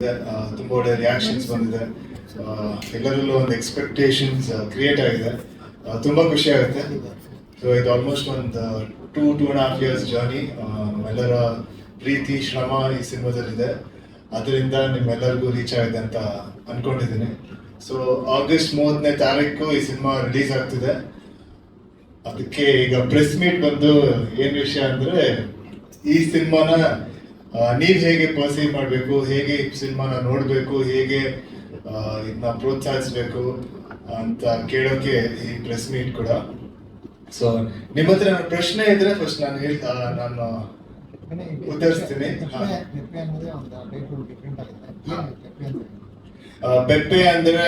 ತುಂಬ ಒಳ್ಳೆ ರಿಯಾಕ್ಷನ್ಸ್ ಬಂದಿದೆ. ಎಲ್ಲರಲ್ಲೂ ಒಂದು ಎಕ್ಸ್ಪೆಕ್ಟೇಷನ್ಸ್ ಕ್ರಿಯೇಟ್ ಆಗಿದೆ. ತುಂಬ ಖುಷಿ ಆಗುತ್ತೆ. ಸೊ ಇದು ಆಲ್ಮೋಸ್ಟ್ ಒಂದು 2.5 years ಜರ್ನಿ. ನಮ್ಮೆಲ್ಲರ ಪ್ರೀತಿ ಶ್ರಮ ಈ ಸಿನಿಮಾದಲ್ಲಿದೆ. ಅದರಿಂದ ನಿಮ್ಮೆಲ್ಲರಿಗೂ ರೀಚ್ ಆಗಿದೆ ಅಂತ ಅನ್ಕೊಂಡಿದ್ದೀನಿ. ಸೊ August 3 ಈ ಸಿನಿಮಾ ರಿಲೀಸ್ ಆಗ್ತಿದೆ. ಅದಕ್ಕೆ ಈಗ ಪ್ರೆಸ್ ಮೀಟ್ ಬಂದು ಏನ್ ವಿಷಯ ಅಂದ್ರೆ, ಈ ಸಿನಿಮಾನ ನೀವು ಹೇಗೆ ಪರ್ಸೀವ್ ಮಾಡಬೇಕು, ಹೇಗೆ ಸಿನಿಮಾನ ನೋಡಬೇಕು, ಹೇಗೆ ಇದನ್ನ ಪ್ರೋತ್ಸಾಹಿಸಬೇಕು ಅಂತ ಕೇಳೋಕೆ ಈ ಪ್ರೆಸ್ ಮೀಟ್ ಕೂಡ. ಸೊ ನಿಮ್ಮ ಹತ್ರ ಪ್ರಶ್ನೆ ಇದ್ರೆ ಫಸ್ಟ್ ನಾನು ಉತ್ತರಿಸ್ತೀನಿ. ಪೆಪ್ಪೆ ಅಂದ್ರೆ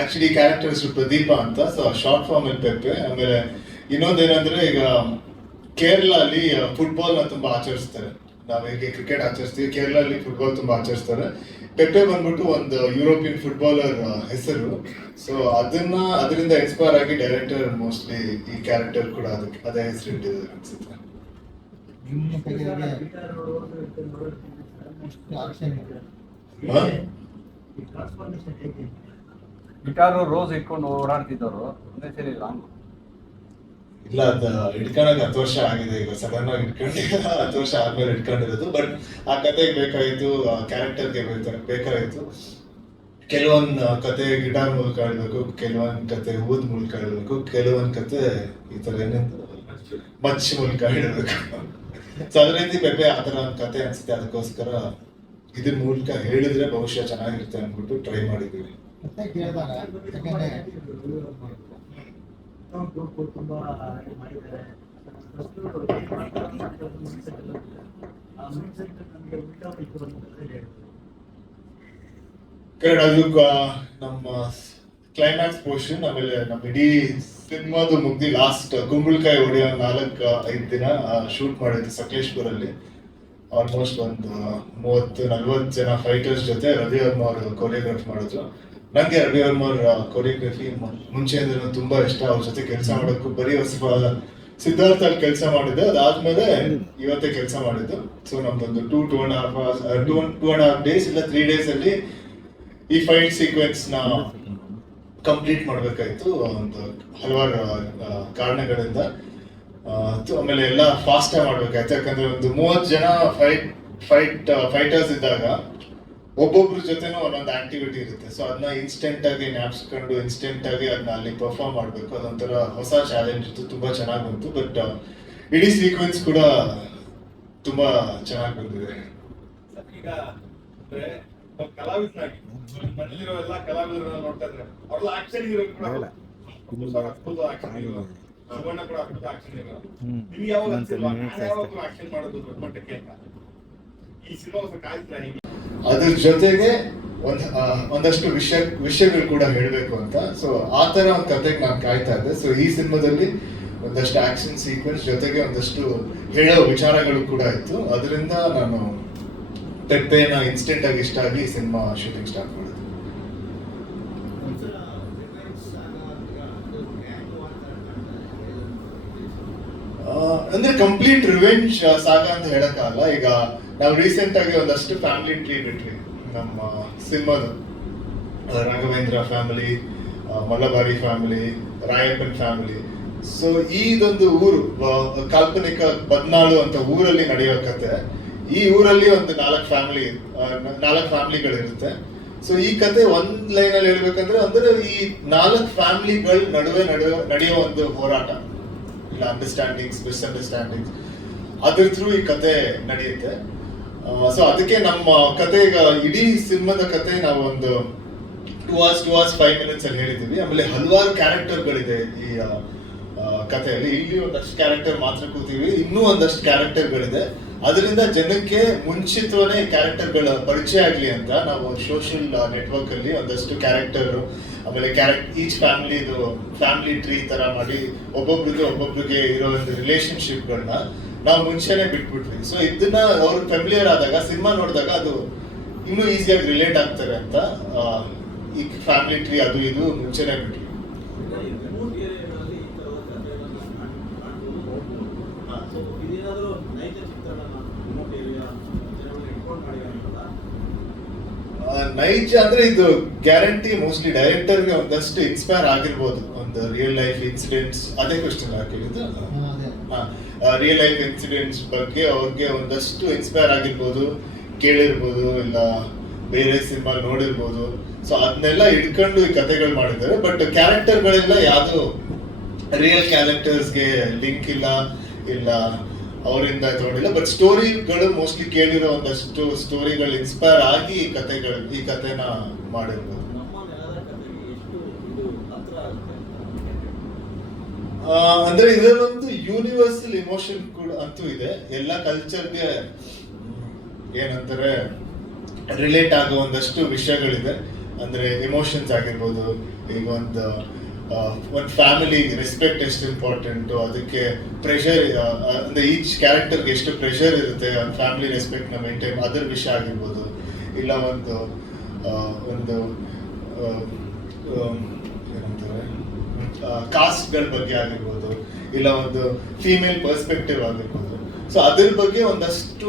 ಆಕ್ಚುಲಿ ಕ್ಯಾರೆಕ್ಟರ್ ಹೆಸರು ಪ್ರದೀಪ ಅಂತ. ಸೊ ಶಾರ್ಟ್ ಫಾರ್ಮ್ ಅಲ್ಲಿ ಪೆಪ್ಪೆ. ಆಮೇಲೆ ಇನ್ನೊಂದೇನಂದ್ರೆ, ಈಗ ಕೇರಳ ಅಲ್ಲಿ ಫುಟ್ಬಾಲ್ ನ ತುಂಬಾ ಆಚರಿಸ್ತಾರೆ. ನಾವು ಹೇಗೆ ಕ್ರಿಕೆಟ್ ಆಚರಿಸ್ತೀವಿ, ಕೇರಳ ಅಲ್ಲಿ ಫುಟ್ಬಾಲ್ ತುಂಬಾ ಆಚರಿಸ್ತಾರೆ. ಪೆಪ್ಪೆ ಬಂದ್ಬಿಟ್ಟು ಒಂದು ಯುರೋಪಿಯನ್ ಫುಟ್ಬಾಲರ್ ಹೆಸರು. ಸೊ ಅದರಿಂದ ಇನ್ಸ್ಪೈರ್ ಆಗಿ ಡೈರೆಕ್ಟರ್ ಮೋಸ್ಟ್ಲಿ ಈ ಕ್ಯಾರೆಕ್ಟರ್ ಕೂಡ ಅದೇ ಹೆಸರು ಇಟ್ಟಿದ್ದಾರೆ ಅನ್ಸುತ್ತೆ. ಗಿಟಾರು ರೋಸ್ ಇಟ್ಕೊಂಡು ಓಡಾಡ್ತಿದ್ದವರು ಒಂದೇ ಸರಿ ಲಾಂಗ್ ಇಲ್ಲ, ಅದು ಇಟ್ಕೊಂಡಾಗ 10 ವರ್ಷ ಆಗಿದೆ. ಈಗ ಸಡನ್ ಆಗಿ 10 ವರ್ಷ ಆದ್ಮೇಲೆ ಇಟ್ಕೊಂಡಿರೋದು. ಬಟ್ ಆ ಕತೆಗೆ ಬೇಕಾಗಿತ್ತು, ಆ ಕ್ಯಾರೆಕ್ಟರ್ಗೆ ಬೇಕಾಗಿತ್ತು. ಕೆಲವೊಂದು ಕತೆ ಗಿಟಾರ್ ಮೂಲಕ ಹೇಳ್ಬೇಕು, ಕೆಲವೊಂದು ಕತೆ ಊದ್ ಮೂಲಕ ಹೇಳ್ಬೇಕು, ಕೆಲವೊಂದು ಕತೆ ಈ ತರ ಮಚ್ಚ ಮೂಲಕ ಹೇಳಬೇಕು. ಸೊ ಅದ್ರ ರೀತಿ ಪೆಪ್ಪೆ ಆ ತರ ಒಂದು ಕತೆ ಅನ್ಸುತ್ತೆ. ಅದಕ್ಕೋಸ್ಕರ ಇದ್ರ ಮೂಲಕ ಹೇಳಿದ್ರೆ ಬಹುಶಃ ಚೆನ್ನಾಗಿರುತ್ತೆ ಅಂದ್ಬಿಟ್ಟು ಟ್ರೈ ಮಾಡಿದ್ದೀವಿ. ಅದು ನಮ್ಮ ಕ್ಲೈಮ್ಯಾಕ್ಸ್ ಪೋರ್ಷನ್. ಆಮೇಲೆ ನಮ್ಮ ಇಡೀ ಸಿನಿಮಾದು ಮುಗ್ದಿ ಲಾಸ್ಟ್ ಕುಂಬಳಕಾಯಿ ಹೊಡೆಯೋ 4-5 ದಿನ ಶೂಟ್ ಮಾಡಿದ್ದು ಸಕಲೇಶ್ಪುರಲ್ಲಿ. ಆಲ್ಮೋಸ್ಟ್ ಒಂದು 30-40 ಜನ ಫೈಟರ್ಸ್ ಜೊತೆ ರವಿ ವರ್ಮ ಅವರು ಕೊರಿಯೋಗ್ರಾಫ್ ಮಾಡಿದ್ರು. ನಂಗೆ ರವಿ ವರ್ಮ ಅವರ ಕೊರಿಯೋಗ್ರಫಿ ಮುಂಚೆಯಿಂದ ತುಂಬಾ ಇಷ್ಟ. ಅವ್ರ ಜೊತೆ ಕೆಲಸ ಮಾಡೋಕ್ಕೂ ಬರೀ ಸಿದ್ಧಾರ್ಥ ಅಲ್ಲಿ ಕೆಲಸ ಮಾಡಿದ್ದೆ. ಅದಾದ್ಮೇಲೆ ಇವತ್ತೇ ಕೆಲಸ ಮಾಡಿದ್ದು. ಸೊ ನಮ್ದೊಂದು 2.5 days ಇಲ್ಲ 3 days ಅಲ್ಲಿ ಈ ಫೈಟ್ ಸೀಕ್ವೆನ್ಸ್ ನ ಕಂಪ್ಲೀಟ್ ಮಾಡ್ಬೇಕಾಯ್ತು, ಒಂದು ಹಲವಾರು ಕಾರಣಗಳಿಂದ. ಆಮೇಲೆ ಎಲ್ಲ ಫಾಸ್ಟ್ ಆಗಿ ಮಾಡ್ಬೇಕಾಯ್ತು. ಯಾಕಂದ್ರೆ ಒಂದು 30 ಜನ ಫೈಟರ್ಸ್ ಇದ್ದಾಗ ಒಬ್ಬೊಬ್ರ ಜೊತೆನೂ ಒಂದೊಂದು ಆಕ್ಟಿವಿಟಿ ಇರುತ್ತೆ. ಸೊ ಅದನ್ನ ಇನ್ಸ್ಟೆಂಟ್ ಆಗಿ ಜ್ಞಾಪಿಸ್ಕೊಂಡು ಇನ್ಸ್ಟೆಂಟ್ ಆಗಿ ಅದನ್ನ ಅಲ್ಲಿ ಪರ್ಫಾರ್ಮ್ ಮಾಡ್ಬೇಕು. ಅದೊಂಥರ ಹೊಸ ಚಾಲೆಂಜ್ ಇತ್ತು. ತುಂಬಾ ಚೆನ್ನಾಗಿ ಬಂತು. ಬಟ್ ಇಡೀ ಸೀಕ್ವೆನ್ಸ್ ಕೂಡ ತುಂಬಾ ಚೆನ್ನಾಗಿ ಬಂದಿದೆ. ಈಗ ಕಲಾವಿದನಾಗಿ ಮನೇಲಿರೋ ಎಲ್ಲ ಕಲಾವಿದರನ್ನ ನೋಡ್ತಾ ಇದ್ರೆ ಅವ್ರೆಲ್ಲ ಆಕ್ಷನ್ ಹೀರೋ ಕೂಡ ಆಕ್ಷನ್ ಹೀರೋ. ಸುವರ್ಣ ಕೂಡ ಆಕ್ಷನ್ ಹೀರೋ. ನಿಮ್ಗೆ ಯಾವಾಗ ಅನ್ಸಿಲ್ವಾ ಯಾವಾಗಲೂ ಆಕ್ಷನ್ ಮಾಡೋದು ದೊಡ್ಡ ಮಟ್ಟಕ್ಕೆ ಅಂತ? ಈ ಸಿನಿಮಾ ಕಾಯ್ತಾ ಹೇಗೆ? ಅದ್ರ ಜೊತೆಗೆ ಒಂದಷ್ಟು ವಿಷಯಗಳು ಕೂಡ ಹೇಳಬೇಕು ಅಂತ. ಸೊ ಆ ತರ ಒಂದು ಕತೆಗೆ ನಾನು ಕಾಯ್ತಾ ಇದ್ದೆ. ಸೊ ಈ ಸಿನಿಮಾದಲ್ಲಿ ಒಂದಷ್ಟು ಆಕ್ಷನ್ ಸೀಕ್ವೆನ್ಸ್ ಜೊತೆಗೆ ಒಂದಷ್ಟು ಹೇಳೋ ವಿಚಾರಗಳು ಕೂಡ ಇತ್ತು. ಅದರಿಂದ ನಾನು ಪೆಪ್ಪೆನ ಇನ್ಸ್ಟೆಂಟ್ ಆಗಿ ಇಷ್ಟ ಆಗಿ ಸಿನಿಮಾ ಶೂಟಿಂಗ್ ಸ್ಟಾರ್ಟ್ ಮಾಡಿದೆ. ಅಂದ್ರೆ ಕಂಪ್ಲೀಟ್ ರಿವೆಂಜ್ ಸಾಗ ಅಂತ ಹೇಳಕ್ಕಾಗಲ್ಲ. ಈಗ ನಾವು ರೀಸೆಂಟ್ ಆಗಿ ಒಂದಷ್ಟು ಫ್ಯಾಮಿಲಿ ಟ್ರೀ ಬಿಟ್ವಿ ನಮ್ಮ ಸಿನಿಮಾದು. Raghavendra family, Malabari family, Rayappan family. So ಇದೊಂದು ಊರು, ಕಾಲ್ಪನಿಕ ಬದ್ನಾಳು ಅಂತ ಊರಲ್ಲಿ ನಡೆಯೋ ಕತೆ. ಈ ಊರಲ್ಲಿ ಒಂದು 4 ಫ್ಯಾಮಿಲಿಗಳಿರುತ್ತೆ. ಸೊ ಈ ಕತೆ ಒಂದ್ ಲೈನ್ ಅಲ್ಲಿ ಹೇಳ್ಬೇಕಂದ್ರೆ, ಅಂದ್ರೆ ಈ 4 ಫ್ಯಾಮಿಲಿಗಳ ನಡುವೆ ನಡೆಯೋ ಒಂದು ಹೋರಾಟ, ಇಲ್ಲ ಅಂಡರ್ಸ್ಟ್ಯಾಂಡಿಂಗ್ಸ್, ಮಿಸ್ಅಂಡರ್ಸ್ಟ್ಯಾಂಡಿಂಗ್ಸ್, ಅದ್ರ ಥ್ರೂ ಈ ಕತೆ ನಡೆಯುತ್ತೆ. ಸೊ ಅದಕ್ಕೆ ನಮ್ಮ ಕತೆ, ಈಗ ಇಡೀ ಸಿನಿಮಾದ ಕತೆ ನಾವು ಒಂದು 2 hours 5 minutes ಅಲ್ಲಿ ಹೇಳಿದೀವಿ. ಆಮೇಲೆ ಹಲವಾರು ಕ್ಯಾರೆಕ್ಟರ್ಗಳಿದೆ ಈ ಕಥೆಯಲ್ಲಿ. ಇಲ್ಲಿ ಒಂದಷ್ಟು ಕ್ಯಾರೆಕ್ಟರ್ ಮಾತ್ರ ಕೂತೀವಿ, ಇನ್ನೂ ಒಂದಷ್ಟು ಕ್ಯಾರೆಕ್ಟರ್ಗಳಿದೆ. ಅದರಿಂದ ಜನಕ್ಕೆ ಮುಂಚಿತವೇ ಕ್ಯಾರೆಕ್ಟರ್ಗಳ ಪರಿಚಯ ಆಗ್ಲಿ ಅಂತ ನಾವು ಸೋಷಿಯಲ್ ನೆಟ್ವರ್ಕ್ ಅಲ್ಲಿ ಒಂದಷ್ಟು ಕ್ಯಾರೆಕ್ಟರ್, ಆಮೇಲೆ ಈಚ್ ಫ್ಯಾಮಿಲಿ ಟ್ರೀ ತರ ಮಾಡಿ ಒಬ್ಬೊಬ್ರಿಗೆ ಇರೋ ಒಂದು ರಿಲೇಶನ್ಶಿಪ್ಗಳನ್ನ ನಾವು ಮುಂಚೆನೆ ಬಿಟ್ಬಿಟ್ವಿ. ಸೊ ಇದನ್ನ ಅವ್ರು ಫೆಮಿಲಿಯರ್ ಆದಾಗ, ಸಿನಿಮಾ ನೋಡಿದಾಗ ಅದು ಇನ್ನೂ ಈಸಿಯಾಗಿ ರಿಲೇಟ್ ಆಗ್ತಾರೆ ಅಂತ ಈ ಫ್ಯಾಮಿಲಿ ಟ್ರೀ ಅದು ಇದು ಮುಂಚೆನೆ ಬಿಟ್ವಿ. ನೈಜ ಅಂದ್ರೆ ಇದು ಗ್ಯಾರಂಟಿ ಮೋಸ್ಟ್ಲಿ ಡೈರೆಕ್ಟರ್ಗೆ ಒಂದಷ್ಟು ಇನ್ಸ್ಪೈರ್ ಆಗಿರ್ಬೋದು, ಒಂದು ರಿಯಲ್ ಲೈಫ್ ಇನ್ಸಿಡೆಂಟ್ಸ್. ಅದೇ ಕ್ವಶನ್ ಹಾಕಿದ್ದು, ರಿಯಲ್ ಲೈಫ್ ಇನ್ಸಿಡೆಂಟ್ಸ್ ಬಗ್ಗೆ ಅವ್ರಿಗೆ ಒಂದಷ್ಟು ಇನ್ಸ್ಪೈರ್ ಆಗಿರ್ಬೋದು, ಕೇಳಿರ್ಬೋದು, ಇಲ್ಲ ಬೇರೆ ಸಿನಿಮಾ ನೋಡಿರ್ಬೋದು. ಸೊ ಅದನ್ನೆಲ್ಲ ಇಟ್ಕೊಂಡು ಈ ಕಥೆಗಳು ಮಾಡಿದ್ದಾರೆ. ಬಟ್ ಕ್ಯಾರೆಕ್ಟರ್ಗಳೆಲ್ಲ ಯಾವುದು ರಿಯಲ್ ಕ್ಯಾರೆಕ್ಟರ್ಸ್ಗೆ ಲಿಂಕ್ ಇಲ್ಲ ಅವರಿಂದ ತಗೊಂಡಿಲ್ಲ. ಬಟ್ ಸ್ಟೋರಿಗಳು ಮೋಸ್ಟ್ಲಿ ಕೇಳಿರೋ ಒಂದಷ್ಟು ಸ್ಟೋರಿಗಳು ಇನ್ಸ್ಪೈರ್ ಆಗಿ ಈ ಕಥೆನ ಮಾಡಿರ್ಬೋದು. ಅಂದ್ರೆ ಇದರಲ್ಲೊಂದು ಯೂನಿವರ್ಸಲ್ ಇಮೋಷನ್ ಕೂಡ ಅಂತೂ ಇದೆ. ಎಲ್ಲ ಕಲ್ಚರ್ಗೆ ಏನಂತಾರೆ ರಿಲೇಟ್ ಆಗೋ ಒಂದಷ್ಟು ವಿಷಯಗಳಿದೆ. ಅಂದ್ರೆ ಎಮೋಷನ್ಸ್ ಆಗಿರ್ಬೋದು, ಈಗ ಒಂದು ಫ್ಯಾಮಿಲಿ ರೆಸ್ಪೆಕ್ಟ್ ಎಷ್ಟು ಇಂಪಾರ್ಟೆಂಟ್, ಅದಕ್ಕೆ ಪ್ರೆಷರ್ ಅಂದ್ರೆ ಈಚ್ ಕ್ಯಾರೆಕ್ಟರ್ಗೆ ಎಷ್ಟು ಪ್ರೆಷರ್ ಇರುತ್ತೆ ಒಂದು ಫ್ಯಾಮಿಲಿ ರೆಸ್ಪೆಕ್ಟ್ ನ ಮೇಂಟೈನ್, ಅದರ ವಿಷಯ ಆಗಿರ್ಬೋದು. ಇಲ್ಲ ಒಂದು ಏನಂತಾರೆ ಕಾಸ್ಟ್ಗಳ ಬಗ್ಗೆ ಆಗಿರ್ಬೋದು, ಇಲ್ಲ ಒಂದು ಫೀಮೇಲ್ ಪರ್ಸ್ಪೆಕ್ಟಿವ್ ಆಗಿರ್ಬೋದು. ಸೊ ಅದ್ರ ಬಗ್ಗೆ ಒಂದಷ್ಟು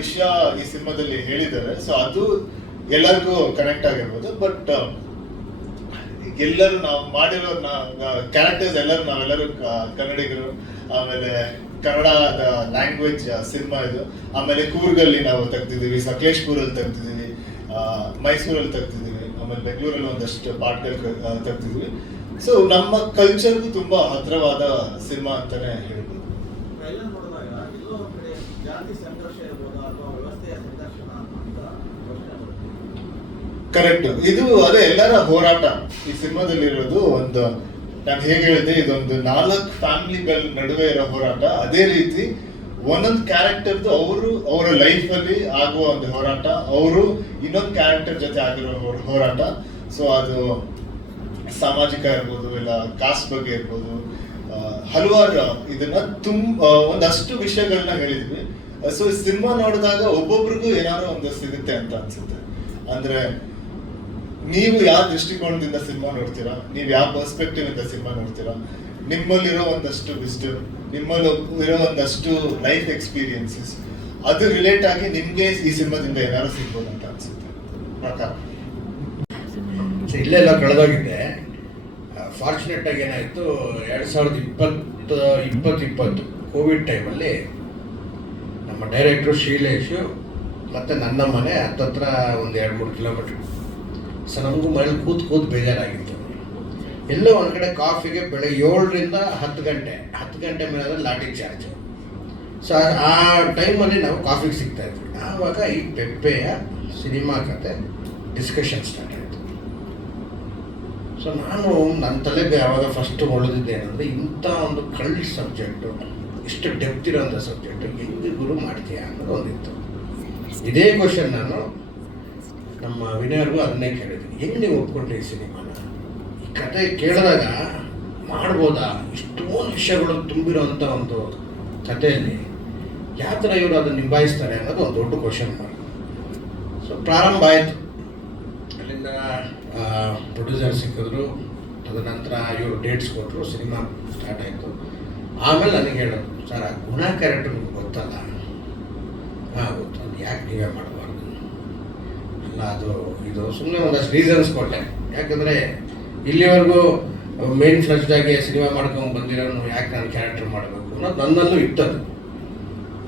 ವಿಷಯ ಈ ಸಿನಿಮಾದಲ್ಲಿ ಹೇಳಿದ್ದಾರೆ. ಸೊ ಅದು ಎಲ್ಲರಿಗೂ ಕನೆಕ್ಟ್ ಆಗಿರ್ಬೋದು. ಬಟ್ ಎಲ್ಲರೂ ನಾವು ಮಾಡಿರೋ ಕ್ಯಾರೆಕ್ಟರ್ಸ್ ನಾವೆಲ್ಲರೂ ಕನ್ನಡಿಗರು. ಆಮೇಲೆ ಕನ್ನಡದ ಲ್ಯಾಂಗ್ವೇಜ್ ಸಿನಿಮಾ ಇದು. ಆಮೇಲೆ ಕೂರ್ಗಲ್ಲಿ ನಾವು ತೆಗ್ದಿದ್ದೀವಿ, ಸಕಲೇಶ್ಪುರಲ್ಲಿ ತೆಗ್ದಿದ್ದೀವಿ, ಮೈಸೂರಲ್ಲಿ ತೆಗ್ದಿದ್ದೀವಿ, ಆಮೇಲೆ ಬೆಂಗಳೂರಲ್ಲಿ ಒಂದಷ್ಟು ಪಾರ್ಟ್ಗಳು ತೆಗ್ದಿದ್ದೀವಿ. ಸೊ ನಮ್ಮ ಕಲ್ಚರ್ಗೂ ತುಂಬಾ ಹತ್ರವಾದ ಸಿನಿಮಾ ಅಂತಾನೆ ಹೇಳ್ಬೋದು. ಕರೆಕ್ಟ್. ಇದು ಅದೇ ಎಲ್ಲರ ಹೋರಾಟ ಈ ಸಿನಿಮಾದಲ್ಲಿ ಇರೋದು. ನಾನು ಹೇಗೆ ಹೇಳಿದೆ, ಇದೊಂದು 4 ಫ್ಯಾಮಿಲಿಗಳ ನಡುವೆ ಇರೋ ಹೋರಾಟ. ಅದೇ ರೀತಿ ಒಂದೊಂದು ಕ್ಯಾರೆಕ್ಟರ್ದು ಅವರ ಲೈಫ್ ಅಲ್ಲಿ ಆಗುವ ಒಂದು ಹೋರಾಟ, ಅವರು ಇನ್ನೊಂದು ಕ್ಯಾರೆಕ್ಟರ್ ಜೊತೆ ಆಗಿರೋ ಹೋರಾಟ. ಸೊ ಅದು ಸಾಮಾಜಿಕ ಇರ್ಬೋದು, ಇಲ್ಲ ಕಾಸ್ಟ್ ಬಗ್ಗೆ ಇರ್ಬೋದು, ಹಲವಾರು ಇದನ್ನ ಒಂದಷ್ಟು ವಿಷಯಗಳನ್ನ ಹೇಳಿದ್ವಿ. ಸೊ ಸಿನಿಮಾ ನೋಡಿದಾಗ ಒಬ್ಬೊಬ್ರಿಗೂ ಏನಾದ್ರು ಒಂದು ಸಿಗುತ್ತೆ ಅಂತ ಅನ್ಸುತ್ತೆ. ಅಂದ್ರೆ ನೀವು ಯಾವ ದೃಷ್ಟಿಕೋನದಿಂದ ಸಿನಿಮಾ ನೋಡ್ತೀರಾ, ನೀವು ಯಾವ ಪರ್ಸ್ಪೆಕ್ಟಿವ್ ಇಂದ ಸಿನಿಮಾ ನೋಡ್ತೀರಾ, ನಿಮ್ಮಲ್ಲಿರೋ ಒಂದಷ್ಟು ವಿಸ್ಡಮ್, ನಿಮ್ಮಲ್ಲಿ ಇರೋ ಒಂದಷ್ಟು ಲೈಫ್ ಎಕ್ಸ್ಪೀರಿಯನ್ಸಸ್, ಅದು ರಿಲೇಟ್ ಆಗಿ ನಿಮ್ಗೆ ಈ ಸಿನಿಮಾದಿಂದ ಏನಾದ್ರು ಸಿಗ್ಬೋದು ಅಂತ ಅನ್ಸುತ್ತೆ. ಪ್ರಕಾರ ಇಲ್ಲೆಲ್ಲ ಕಳೆದೋಗಿದ್ದೆ. ಫಾರ್ಚುನೇಟ್ ಆಗಿ ಏನಾಯಿತು, 2020 ಕೋವಿಡ್ ಟೈಮಲ್ಲಿ ನಮ್ಮ ಡೈರೆಕ್ಟ್ರು ಶ್ರೀಲೇಶು ಮತ್ತು ನನ್ನ ಮನೆ ಹತ್ತತ್ರ ಒಂದು 2-3 ಕಿಲೋಮೀಟ್ರ್. ಸೊ ನಮಗೂ ಮನೇಲಿ ಕೂತು ಬೇಜಾರಾಗಿತ್ತು. ಎಲ್ಲೋ ಒಂದು ಕಡೆ ಕಾಫಿಗೆ ಬೆಳಗ್ಗೆ 7ರಿಂದ 10 ಗಂಟೆ ಮೇಲೆ ಲಾಠಿ ಚಾರ್ಜು. ಸೊ ಆ ಟೈಮಲ್ಲಿ ನಾವು ಕಾಫಿಗೆ ಸಿಗ್ತಾಯಿದ್ವಿ. ಆವಾಗ ಈ ಪೆಪ್ಪೆಯ ಸಿನಿಮಾ ಕತೆ ಡಿಸ್ಕಷನ್ ಸ್ಟಾರ್ಟ್ ಆಯಿತು. ಸೊ ನನ್ನ ತಲೆಗೆ ಯಾವಾಗ ಫಸ್ಟ್ ಹೊಳೆದಿದ್ದೇನೆಂದರೆ, ಇಂಥ ಒಂದು ಕಳ್ಳ ಸಬ್ಜೆಕ್ಟು, ಇಷ್ಟು ಡೆಪ್ತ್ ಇರೋಂಥ ಸಬ್ಜೆಕ್ಟು ಹೆಂಗೆ ಗುರು ಮಾಡ್ತೀಯಾ ಅನ್ನೋದು ಒಂದಿತ್ತು. ಇದೇ ಕ್ವಶನ್ ನಾನು ನಮ್ಮ ವಿನಯರ್ಗೂ ಅದನ್ನೇ ಕೇಳಿದ್ದೀನಿ, ಹೆಂಗೆ ನೀವು ಒಪ್ಕೊಂಡ್ರಿ ಈ ಸಿನಿಮಾನ? ಈ ಕತೆ ಕೇಳಿದಾಗ ಮಾಡ್ಬೋದಾ? ಇಷ್ಟೊಂದು ವಿಷಯಗಳು ತುಂಬಿರೋಂಥ ಒಂದು ಕಥೆಯಲ್ಲಿ ಯಾವ ಥರ ಇವರು ಅದನ್ನು ನಿಭಾಯಿಸ್ತಾರೆ ಅನ್ನೋದು ಒಂದು ದೊಡ್ಡ ಕ್ವಶನ್ ಮಾರ್ಕ್. ಸೊ ಪ್ರಾರಂಭ ಆಯಿತು. ಅಲ್ಲಿಂದ ಪ್ರೊಡ್ಯೂಸರ್ ಸಿಕ್ಕಿದ್ರು, ತದನಂತರ ಇವರು ಡೇಟ್ಸ್ ಕೊಟ್ಟರು, ಸಿನಿಮಾ ಸ್ಟಾರ್ಟ್ ಆಯಿತು. ಆಮೇಲೆ ನನಗೆ ಹೇಳೋದು, ಸರ್ ಆ ಗುಣ ಕ್ಯಾರೆಕ್ಟರ್ ನಿಮ್ಗೆ ಗೊತ್ತಲ್ಲ? ಹಾಂ ಗೊತ್ತು. ಅದು ಯಾಕೆ ನೀವೇ ಮಾಡಬಾರ್ದು? ಅಲ್ಲ, ಇದು ಸುಮ್ಮನೆ ಒಂದಷ್ಟು ರೀಸನ್ಸ್ ಕೊಟ್ಟೆ. ಯಾಕಂದರೆ ಇಲ್ಲಿವರೆಗೂ ಮೇನ್ ಫ್ಲೆಜ್ಡಾಗಿ ಸಿನಿಮಾ ಮಾಡ್ಕೊಂಡು ಬಂದಿರೋನು ಯಾಕೆ ನಾನು ಕ್ಯಾರೆಕ್ಟರ್ ಮಾಡಬೇಕು ಅನ್ನೋದು ನನ್ನಲ್ಲೂ ಇತ್ತದು.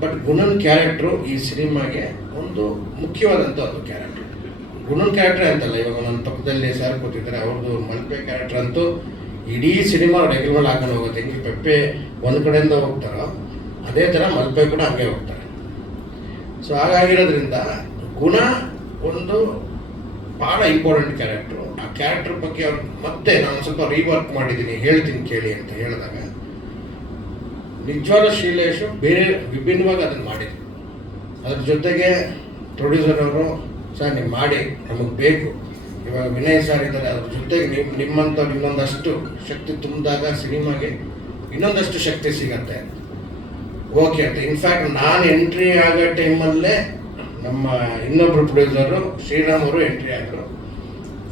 ಬಟ್ ಗುಣನ್ ಕ್ಯಾರೆಕ್ಟ್ರು ಈ ಸಿನಿಮಾಗೆ ಒಂದು ಮುಖ್ಯವಾದಂಥ ಒಂದು ಕ್ಯಾರೆಕ್ಟರ್. ಗುಣನ್ ಕ್ಯಾರೆಕ್ಟ್ರೇ ಅಂತಲ್ಲ, ಇವಾಗ ನನ್ನ ಪಕ್ಕದಲ್ಲಿ ಸರ್ ಕೂತಿದ್ದಾರೆ, ಅವ್ರದ್ದು ಮಲ್ಪೆ ಕ್ಯಾರೆಕ್ಟರ್ ಅಂತೂ ಇಡೀ ಸಿನಿಮಾ ರೆಗ್ಯುಲರ್ ಹಾಕೊಂಡು ಹೋಗುತ್ತೆ. ಹೆಂಗೆ ಪೆಪ್ಪೆ ಒಂದು ಕಡೆಯಿಂದ ಹೋಗ್ತಾರೋ ಅದೇ ಥರ ಮಲ್ಪೆ ಕೂಡ ಹಾಗೆ ಹೋಗ್ತಾರೆ. ಸೊ ಹಾಗಾಗಿರೋದ್ರಿಂದ ಗುಣ ಒಂದು ಭಾಳ ಇಂಪಾರ್ಟೆಂಟ್ ಕ್ಯಾರೆಕ್ಟ್ರು. ಆ ಕ್ಯಾರೆಕ್ಟರ್ ಬಗ್ಗೆ ಅವ್ರು ಮತ್ತೆ ನಾನು ಸ್ವಲ್ಪ ರೀವರ್ಕ್ ಮಾಡಿದ್ದೀನಿ, ಹೇಳ್ತೀನಿ ಕೇಳಿ ಅಂತ ಹೇಳಿದಾಗ ನಿಜವಾದ ಶ್ರೀಲೇಶು ಬೇರೆ ವಿಭಿನ್ನವಾಗಿ ಅದನ್ನು ಮಾಡಿದ್ರು. ಅದ್ರ ಜೊತೆಗೆ ಪ್ರೊಡ್ಯೂಸರ್ ಅವರು, ಸರ್ ನೀವು ಮಾಡಿ, ನಮಗೆ ಬೇಕು. ಇವಾಗ ವಿನಯ್ ಸರ್ ಇದ್ದಾರೆ, ಅದ್ರ ಜೊತೆಗೆ ನಿಮ್ಮಂಥವ್ರು ಇನ್ನೊಂದಷ್ಟು ಶಕ್ತಿ ತುಂಬಿದಾಗ ಸಿನಿಮಾಗೆ ಇನ್ನೊಂದಷ್ಟು ಶಕ್ತಿ ಸಿಗತ್ತೆ, ಓಕೆ ಅಂತ. ಇನ್ಫ್ಯಾಕ್ಟ್ ನಾನು ಎಂಟ್ರಿ ಆಗೋ ಟೈಮಲ್ಲೇ ನಮ್ಮ ಇನ್ನೊಬ್ಬರು ಪ್ರೊಡ್ಯೂಸರು ಶ್ರೀರಾಮ್ ಅವರು ಎಂಟ್ರಿ ಆದರು.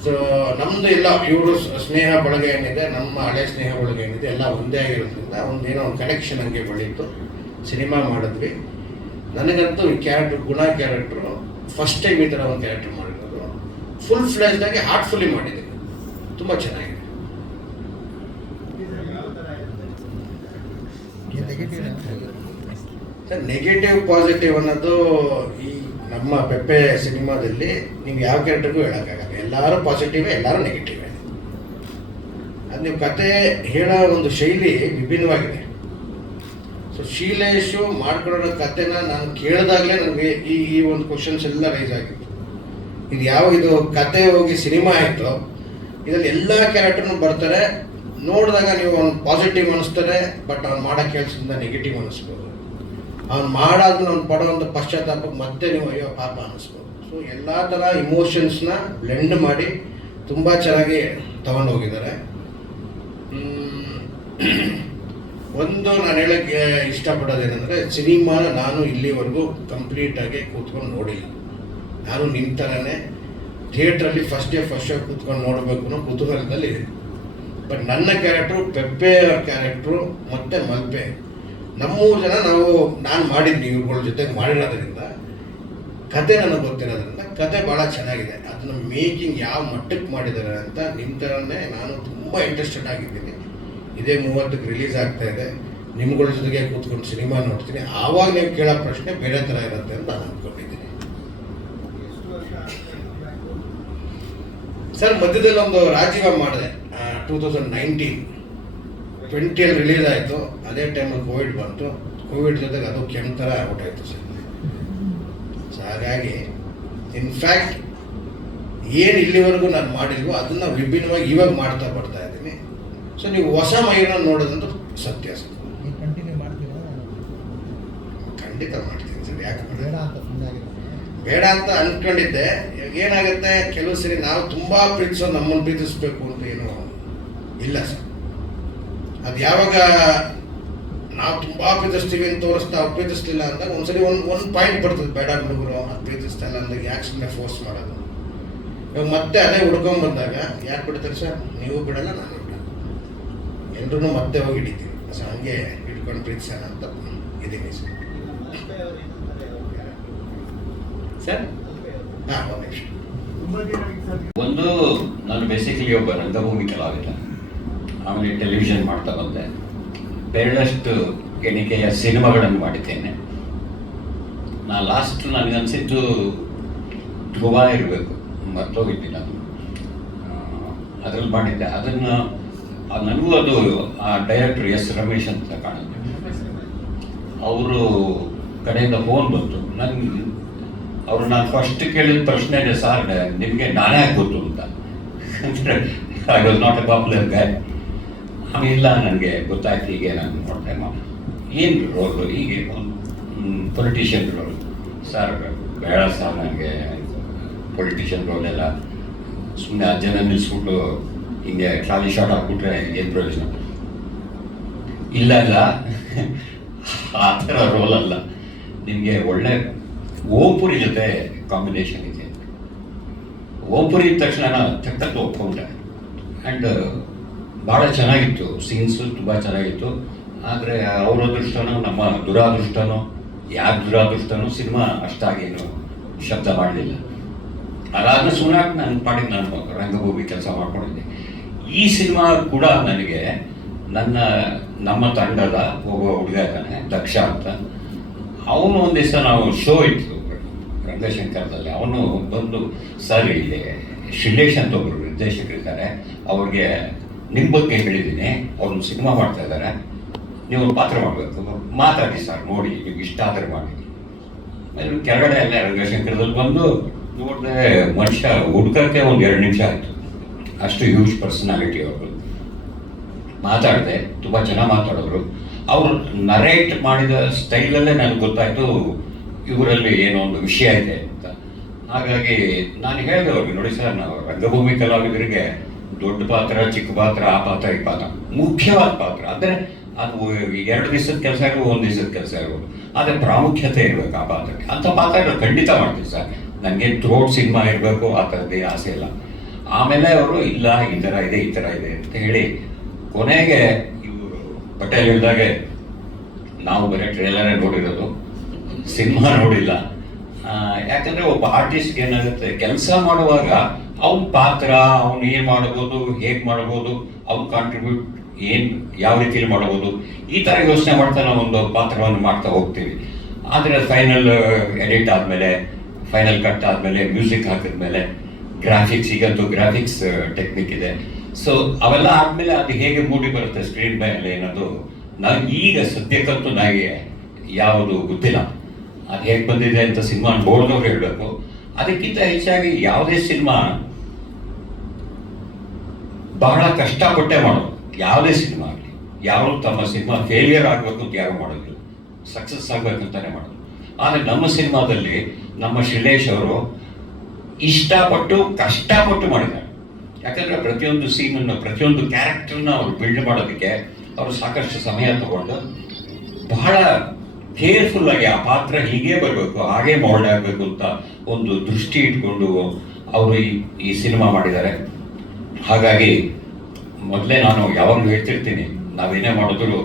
ಸೊ ನಮ್ಮದು ಇಲ್ಲ, ಇವರು ಸ್ನೇಹ ಬಳಗ ಏನಿದೆ, ನಮ್ಮ ಹಳೆ ಸ್ನೇಹ ಬಳಗ ಏನಿದೆ ಎಲ್ಲ ಒಂದೇ ಆಗಿರೋದ್ರಿಂದ ಒಂದೇನೋ ಒಂದು ಕನೆಕ್ಷನ್ ಹಂಗೆ ಬೆಳೀತು. ಸಿನಿಮಾ ಮಾಡಿದ್ವಿ. ನನಗಂತೂ ಈ ಕ್ಯಾರೆಕ್ಟ್ರು, ಗುಣ ಕ್ಯಾರೆಕ್ಟ್ರು ಫಸ್ಟ್ ಟೈಮ್ ಈ ಥರ ಒಂದು ಕ್ಯಾರೆಕ್ಟರ್ ಮಾಡಿರೋದು. ಫುಲ್ ಫ್ಲೆಜ್ಡಾಗಿ ಹಾರ್ಟ್ಫುಲ್ಲಿ ಮಾಡಿದ್ದೀನಿ, ತುಂಬ ಚೆನ್ನಾಗಿದೆ. ಸರ್ ನೆಗೆಟಿವ್ ಪಾಸಿಟಿವ್ ಅನ್ನೋದು ಈ ನಮ್ಮ ಪೆಪ್ಪೆ ಸಿನಿಮಾದಲ್ಲಿ ನೀವು ಯಾವ ಕ್ಯಾರೆಕ್ಟರ್ಗೂ ಹೇಳೋಕ್ಕಾಗಲ್ಲ. ಎಲ್ಲರೂ ಪಾಸಿಟಿವೇ, ಎಲ್ಲರೂ ನೆಗೆಟಿವೇ. ಅದು ನೀವು ಕತೆ ಹೇಳೋ ಒಂದು ಶೈಲಿ ವಿಭಿನ್ನವಾಗಿದೆ. ಸೊ ಶೀಲೇಶು ಮಾಡ್ಕೊಳ್ಳೋ ಕತೆನ ನಾನು ಕೇಳಿದಾಗಲೇ ನನಗೆ ಈ ಒಂದು ಕ್ವಶನ್ಸ್ ಎಲ್ಲ ರೈಸ್ ಆಗಿತ್ತು. ಇದು ಕತೆ ಹೋಗಿ ಸಿನಿಮಾ ಆಯಿತು, ಇದರಲ್ಲಿ ಎಲ್ಲ ಕ್ಯಾರೆಕ್ಟರ್ನು ಬರ್ತಾರೆ, ನೋಡಿದಾಗ ನೀವು ಅವ್ನು ಪಾಸಿಟಿವ್ ಅನ್ನಿಸ್ತಾರೆ, ಬಟ್ ಅವ್ನು ಮಾಡೋ ಕೆಲಸದಿಂದ ನೆಗೆಟಿವ್ ಅನ್ನಿಸ್ಬೋದು. ಅವ್ನು ಮಾಡಾದ್ಮೇಲೆ ಅವ್ನು ಪಡೋವಂಥ ಪಶ್ಚಾತ್ತಾಪಕ್ಕೆ ಮತ್ತೆ ನೀವು ಅಯ್ಯೋ ಪಾಪ ಅನ್ನಿಸ್ಬೋದು. ಸೊ ಎಲ್ಲ ಥರ ಇಮೋಷನ್ಸ್ನ ಬ್ಲೆಂಡ್ ಮಾಡಿ ತುಂಬ ಚೆನ್ನಾಗಿ ತಗೊಂಡೋಗಿದ್ದಾರೆ. ಒಂದು ನಾನು ಹೇಳೋಕ್ಕೆ ಇಷ್ಟಪಡೋದೇನೆಂದರೆ, ಸಿನಿಮಾನ ನಾನು ಇಲ್ಲಿವರೆಗೂ ಕಂಪ್ಲೀಟಾಗಿ ಕೂತ್ಕೊಂಡು ನೋಡಿಲ್ಲ. ನಾನು ನಿಮ್ಮ ಥರನೇ ಥಿಯೇಟ್ರಲ್ಲಿ ಫಸ್ಟ್ ಶೋ ಕೂತ್ಕೊಂಡು ನೋಡಬೇಕು ಅನ್ನೋ ಕುತೂಹಲದಲ್ಲಿ ಇದೆ. ಬಟ್ ನನ್ನ ಕ್ಯಾರೆಕ್ಟ್ರು, ಪೆಪ್ಪೆ ಕ್ಯಾರೆಕ್ಟ್ರು ಮತ್ತು ಮಲ್ಪೆ, ನಮ್ಮೂರು ಜನ ನಾನು ಮಾಡಿದ್ದೀನಿ ಇವ್ರುಗಳ ಜೊತೆಗೆ ಮಾಡಿರೋದ್ರಿಂದ, ಕತೆ ನನಗೆ ಗೊತ್ತಿರೋದ್ರಿಂದ ಕತೆ ಭಾಳ ಚೆನ್ನಾಗಿದೆ. ಅದನ್ನು ಮೇಕಿಂಗ್ ಯಾವ ಮಟ್ಟಕ್ಕೆ ಮಾಡಿದ್ದಾರೆ ಅಂತ ನಿಮ್ಮ ಥರನೇ ನಾನು ತುಂಬ ಇಂಟ್ರೆಸ್ಟೆಡ್ ಆಗಿದ್ದೀನಿ. ಇದೇ 30ಕ್ಕೆ ರಿಲೀಸ್ ಆಗ್ತಾ ಇದೆ. ನಿಮ್ಗಳ ಜೊತೆಗೆ ಕೂತ್ಕೊಂಡು ಸಿನಿಮಾ ನೋಡ್ತೀನಿ. ಆವಾಗ ನೀವು ಕೇಳೋ ಪ್ರಶ್ನೆ ಬೇರೆ ಥರ ಇರುತ್ತೆ ಅಂತ ನಾನು ಅಂದ್ಕೊಂಡಿದ್ದೀನಿ. ಸರ್ ಮಧ್ಯದಲ್ಲಿ ಒಂದು ರಾಜೀವ ಮಾಡಿದೆ 2019-20 ರಿಲೀಸ್ ಆಯಿತು. ಅದೇ ಟೈಮಲ್ಲಿ ಕೋವಿಡ್ ಬಂತು. ಕೋವಿಡ್ ಜೊತೆಗೆ ಅದು ಕೆಮ್ಮ ಥರ ಆಗ್ಬಿಟ್ಟಾಯಿತು ಸರ್. ಸೊ ಹಾಗಾಗಿ ಇನ್ಫ್ಯಾಕ್ಟ್ ಏನು ಇಲ್ಲಿವರೆಗೂ ನಾನು ಮಾಡಿಲ್ವೋ ಅದನ್ನು ವಿಭಿನ್ನವಾಗಿ ಇವಾಗ ಮಾಡ್ತಾ ಬರ್ತಾ ಇದ್ದೀನಿ. ಸೊ ನೀವು ಹೊಸ ಮೈನ ನೋಡೋದಂತೂ ಸತ್ಯ ಸರ್. ಖಂಡಿತ ಮಾಡ್ತೀನಿ ಸರ್. ಯಾಕೆ ಬೇಡ ಅಂತ ಅಂದ್ಕೊಂಡಿದ್ದೆ. ಏನಾಗುತ್ತೆ, ಕೆಲವು ಸರಿ ನಾವು ತುಂಬ ಪ್ರೀತಿಸೋ ನಮ್ಮನ್ನು ಪ್ರೀತಿಸ್ಬೇಕು ಅಂತ ಏನೂ ಇಲ್ಲ ಸರ್. ಅದು ಯಾವಾಗ ನಾವು ತುಂಬ ಪ್ರೀತಿಸ್ತೀವಿ ಅಂತ ತೋರಿಸ್ತಾ ಅವ್ರು ಪ್ರೀತಿಸ್ಲಿಲ್ಲ ಅಂದಾಗ ಒಂದ್ಸರಿ ಒಂದು ಪಾಯಿಂಟ್ ಬರ್ತದೆ, ಬೇಡ ಹುಡುಗರು ಅದು ಪ್ರೀತಿಸ್ತಾ ಇಲ್ಲ ಅಂದಾಗ ಯಾಕೆ ಸುಮ್ಮನೆ ಫೋರ್ಸ್ ಮಾಡೋದು. ಇವಾಗ ಮತ್ತೆ ಅದೇ ಹುಡ್ಕೊಂಬಂದಾಗ ಯಾರು ಬಿಡ್ತಾರೆ ಸರ್, ನೀವು ಬಿಡಲ್ಲ ನಾನು ಬಿಡಲ್ಲ, ಎಲ್ರೂ ಮತ್ತೆ ಹೋಗಿ ಹಿಡಿತೀವಿ. ಸೊ ಹಂಗೆ ಹಿಡ್ಕೊಂಡು ಪ್ರೀತಿಸೋಣ ಅಂತ ಇದ್ದೀನಿ ಸರ್. ಸರ್ ಹಾಂ, ಒಂದು ನಿಮಿಷ. ಒಂದು, ನಾನು ಬೇಸಿಕಲಿ ಒಬ್ಬ ರಂಗಭೂಮಿ ಕಲಾವಿದ. ಆಮೇಲೆ ಟೆಲಿವಿಷನ್ ಮಾಡ್ತಾ ಬಂದೆ. ಬೇಡಷ್ಟು ಎಣಿಕೆಯ ಸಿನಿಮಾಗಳನ್ನು ಮಾಡಿದ್ದೇನೆ. ಲಾಸ್ಟ್ ನನಗನ್ಸಿದ್ದು ಧ್ರುವ ಇರಬೇಕು, ಮರ್ತೋಗಿದ್ದೆ ನಾನು. ಅದ್ರಲ್ಲಿ ಮಾಡಿದ್ದೆ. ಅದನ್ನು ನನಗೂ ಅದು ಆ ಡೈರೆಕ್ಟರ್ ಎಸ್ ರಮೇಶ್ ಅಂತ ಕಾಣುತ್ತೆ. ಅವರು ಕಡೆಯಿಂದ ಫೋನ್ ಬಂತು ನನಗೆ. ಅವರು ನಾನು ಫಸ್ಟ್ ಕೇಳಿದ ಪ್ರಶ್ನೆ ಇದೆ, ಸರ್ ನಿಮಗೆ ನಾನೇ ಗೊತ್ತು ಅಂತ. ಅಂದರೆ I was not a popular guy. ಆಮೇಲೆ ನನಗೆ ಗೊತ್ತಾಯ್ತು. ಹೀಗೆ ನಾನು ನೋಡ್ದೆ, ಏನು ರೋಲು, ಹೀಗೆ ಪೊಲಿಟಿಷಿಯನ್ ರೋಲ್. ಸರ್ ಬೇಡ ಸರ್, ನನಗೆ ಪೊಲಿಟಿಷಿಯನ್ ರೋಲೆಲ್ಲ ಸುಮ್ಮನೆ ಆ ಜನ ನಿಲ್ಲಿಸ್ಬಿಟ್ಟು ಹಿಂಗೆ ಖಾಲಿ ಶಾರ್ಟ್ ಹಾಕ್ಬಿಟ್ರೆ ಏನು ಪ್ರಯೋಜನ. ಇಲ್ಲ ಆ ಥರ ರೋಲ್ ಅಲ್ಲ. ನಿಮಗೆ ಒಳ್ಳೆ ಓಂಪುರಿ ಜೊತೆ ಕಾಂಬಿನೇಷನ್ ಇದೆ. ಓಂಪುರಿ ಇದ್ದ ತಕ್ಷಣ ನಾನು ತಕ್ಕಂತ ಒಪ್ಕೊಂಡೆ. ಆ್ಯಂಡ್ ಭಾಳ ಚೆನ್ನಾಗಿತ್ತು, ಸೀನ್ಸು ತುಂಬ ಚೆನ್ನಾಗಿತ್ತು. ಆದರೆ ಅವರ ಅದೃಷ್ಟನೋ ನಮ್ಮ ದುರಾದೃಷ್ಟನೋ, ಯಾರ ದುರಾದೃಷ್ಟನೋ ಸಿನಿಮಾ ಅಷ್ಟಾಗೇನು ಶಬ್ದ ಮಾಡಲಿಲ್ಲ. ಅದಾದ್ಮೇಲೆ ಸುನಾಕ್ ನಾನು ಮಾಡಿದ್ದು, ನಾನು ರಂಗಭೂಮಿ ಕೆಲಸ ಮಾಡ್ಕೊಂಡಿದ್ದೆ. ಈ ಸಿನಿಮಾ ಕೂಡ ನನಗೆ ನಮ್ಮ ತಂಡದ ಒಬ್ಬ ಹುಡುಗ ಇದ್ದಾನೆ ದಕ್ಷ ಅಂತ. ಅವನು ಒಂದು ದಿವಸ ನಾವು ಶೋ ಇತ್ತು ರಂಗಶಂಕರದಲ್ಲಿ. ಅವನು ಬಂದು, ಸರ್ ಇಲ್ಲಿ ಶಿಲೇಶ್ ಅಂತ ಒಬ್ಬರು ನಿರ್ದೇಶಕರಿದ್ದಾರೆ, ಅವ್ರಿಗೆ ನಿಮ್ಮ ಬಗ್ಗೆ ಹೇಳಿದ್ದೀನಿ, ಅವ್ರನ್ನ ಸಿನಿಮಾ ಮಾಡ್ತಾ ಇದ್ದಾರೆ, ನೀವು ಪಾತ್ರ ಮಾಡಬೇಕು, ಮಾತಾಡಿ ಸರ್, ನೋಡಿ ನಿಮ್ಗೆ ಇಷ್ಟ ಆದರೆ ಮಾಡಿ. ಆಮೇಲೆ ಕೆಳಗಡೆ ಎಲ್ಲ ರಂಗಶಂಕರದಲ್ಲಿ ಬಂದು ನೋಡಿದ್ರೆ ಮನುಷ್ಯ ಹುಡ್ಕಕ್ಕೆ ಒಂದು 2 ನಿಮಿಷ ಆಯಿತು. ಅಷ್ಟು ಹ್ಯೂಜ್ ಪರ್ಸನಾಲಿಟಿ ಅವರು. ಮಾತಾಡಿದೆ, ತುಂಬ ಚೆನ್ನಾಗಿ ಮಾತಾಡಿದ್ರು. ಅವರು ನರೇಟ್ ಮಾಡಿದ ಸ್ಟೈಲಲ್ಲೇ ನನಗೆ ಗೊತ್ತಾಯಿತು ಇವರಲ್ಲಿ ಏನೋ ಒಂದು ವಿಷಯ ಇದೆ ಅಂತ. ಹಾಗಾಗಿ ನಾನು ಹೇಳಿದೆ ಅವ್ರಿಗೆ, ನೋಡಿ ಸರ್, ನಾವು ರಂಗಭೂಮಿ ಕಲಾವಿದರಿಗೆ ದೊಡ್ಡ ಪಾತ್ರ, ಚಿಕ್ಕ ಪಾತ್ರ, ಆ ಪಾತ್ರ, ಈ ಪಾತ್ರ, ಮುಖ್ಯವಾದ ಪಾತ್ರ ಅಂದರೆ ಅದು 2 ದಿವಸದ ಕೆಲಸ ಇರ್ಬೋದು, 1 ದಿವಸದ ಕೆಲಸ ಇರ್ಬೋದು, ಆದರೆ ಪ್ರಾಮುಖ್ಯತೆ ಇರಬೇಕು ಆ ಪಾತ್ರಕ್ಕೆ. ಅಂಥ ಪಾತ್ರಗಳು ಖಂಡಿತ ಮಾಡ್ತೀವಿ ಸರ್. ನನಗೆ ಥ್ರೋಟ್ ಸಿನಿಮಾ ಇರಬೇಕು ಆ ಥರದ್ದೇ ಆಸೆ ಇಲ್ಲ. ಆಮೇಲೆ ಅವರು ಇಲ್ಲ ಈ ಥರ ಇದೆ ಈ ಥರ ಇದೆ ಅಂತ ಹೇಳಿ ಕೊನೆಗೆ ಇವರು ಪಟೇಲ್ ಹೇಳಿದಾಗೆ ನಾವು ಬರೀ ಟ್ರೇಲರೇ ನೋಡಿರೋದು, ಸಿನಿಮಾ ನೋಡಿಲ್ಲ. ಯಾಕಂದ್ರೆ ಒಬ್ಬ ಆರ್ಟಿಸ್ಟ್ ಏನಾಗುತ್ತೆ, ಕೆಲಸ ಮಾಡುವಾಗ ಅವನ ಪಾತ್ರ, ಅವನು ಏನ್ ಮಾಡ್ಬೋದು, ಹೇಗ್ ಮಾಡ್ಬೋದು, ಅವ್ನು ಕಾಂಟ್ರಿಬ್ಯೂಟ್ ಯಾವ ರೀತಿಯಲ್ಲಿ ಮಾಡ್ಬೋದು, ಈ ತರ ಯೋಚನೆ ಮಾಡ್ತಾ ನಾವು ಒಂದು ಪಾತ್ರವನ್ನು ಮಾಡ್ತಾ ಹೋಗ್ತೀವಿ. ಆದ್ರೆ ಫೈನಲ್ ಎಡಿಟ್ ಆದ್ಮೇಲೆ, ಫೈನಲ್ ಕಟ್ ಆದ್ಮೇಲೆ, ಮ್ಯೂಸಿಕ್ ಹಾಕಿದ್ಮೇಲೆ, ಗ್ರಾಫಿಕ್ಸ್, ಈಗಂತೂ ಗ್ರಾಫಿಕ್ಸ್ ಟೆಕ್ನಿಕ್ ಇದೆ. ಸೊ ಅವೆಲ್ಲ ಆದ್ಮೇಲೆ ಅದು ಹೇಗೆ ಮೂಡಿ ಬರುತ್ತೆ ಸ್ಕ್ರೀನ್ ಮೇಲೆ ಅನ್ನೋದು ನಾವು ಈಗ ಸದ್ಯಕ್ಕಂತೂ ನನಗೆ ಯಾವುದು ಗೊತ್ತಿಲ್ಲ. ಅದು ಹೇಗೆ ಬಂದಿದೆ ಅಂತ ಸಿನಿಮಾ ನೋಡಿದವ್ರು ಹೇಳಬೇಕು. ಅದಕ್ಕಿಂತ ಹೆಚ್ಚಾಗಿ ಯಾವುದೇ ಸಿನಿಮಾ ಬಹಳ ಕಷ್ಟಪಟ್ಟೆ ಮಾಡೋದು. ಯಾವುದೇ ಸಿನಿಮಾ ಆಗಲಿ, ಯಾರು ತಮ್ಮ ಸಿನಿಮಾ ಫೇಲಿಯರ್ ಆಗಬೇಕು ಅಂತ ಯಾರು ಮಾಡೋದಿಲ್ಲ, ಸಕ್ಸಸ್ ಆಗ್ಬೇಕಂತಾನೆ ಮಾಡೋದು. ಆದರೆ ನಮ್ಮ ಸಿನಿಮಾದಲ್ಲಿ ನಮ್ಮ ಶ್ರೀಲೇಶ್ ಅವರು ಇಷ್ಟಪಟ್ಟು ಕಷ್ಟಪಟ್ಟು ಮಾಡಿದ್ದಾರೆ. ಯಾಕಂದ್ರೆ ಪ್ರತಿಯೊಂದು ಸೀನನ್ನು, ಪ್ರತಿಯೊಂದು ಕ್ಯಾರೆಕ್ಟರ್ನ ಅವ್ರು ಬಿಲ್ಡ್ ಮಾಡೋದಕ್ಕೆ ಅವರು ಸಾಕಷ್ಟು ಸಮಯ ತಗೊಂಡು ಬಹಳ ಕೇರ್ಫುಲ್ ಆಗಿ ಆ ಪಾತ್ರ ಹೀಗೆ ಬರಬೇಕು, ಹಾಗೆ ಮೌಲ್ಡ್ ಆಗಬೇಕು ಅಂತ ಒಂದು ದೃಷ್ಟಿ ಇಟ್ಕೊಂಡು ಅವರು ಈ ಸಿನಿಮಾ ಮಾಡಿದ್ದಾರೆ. ಹಾಗಾಗಿ ಮೊದಲೇ ನಾನು ಯಾವಾಗಲೂ ಹೇಳ್ತಿರ್ತೀನಿ, ನಾವೇನೇ ಮಾಡಿದ್ರು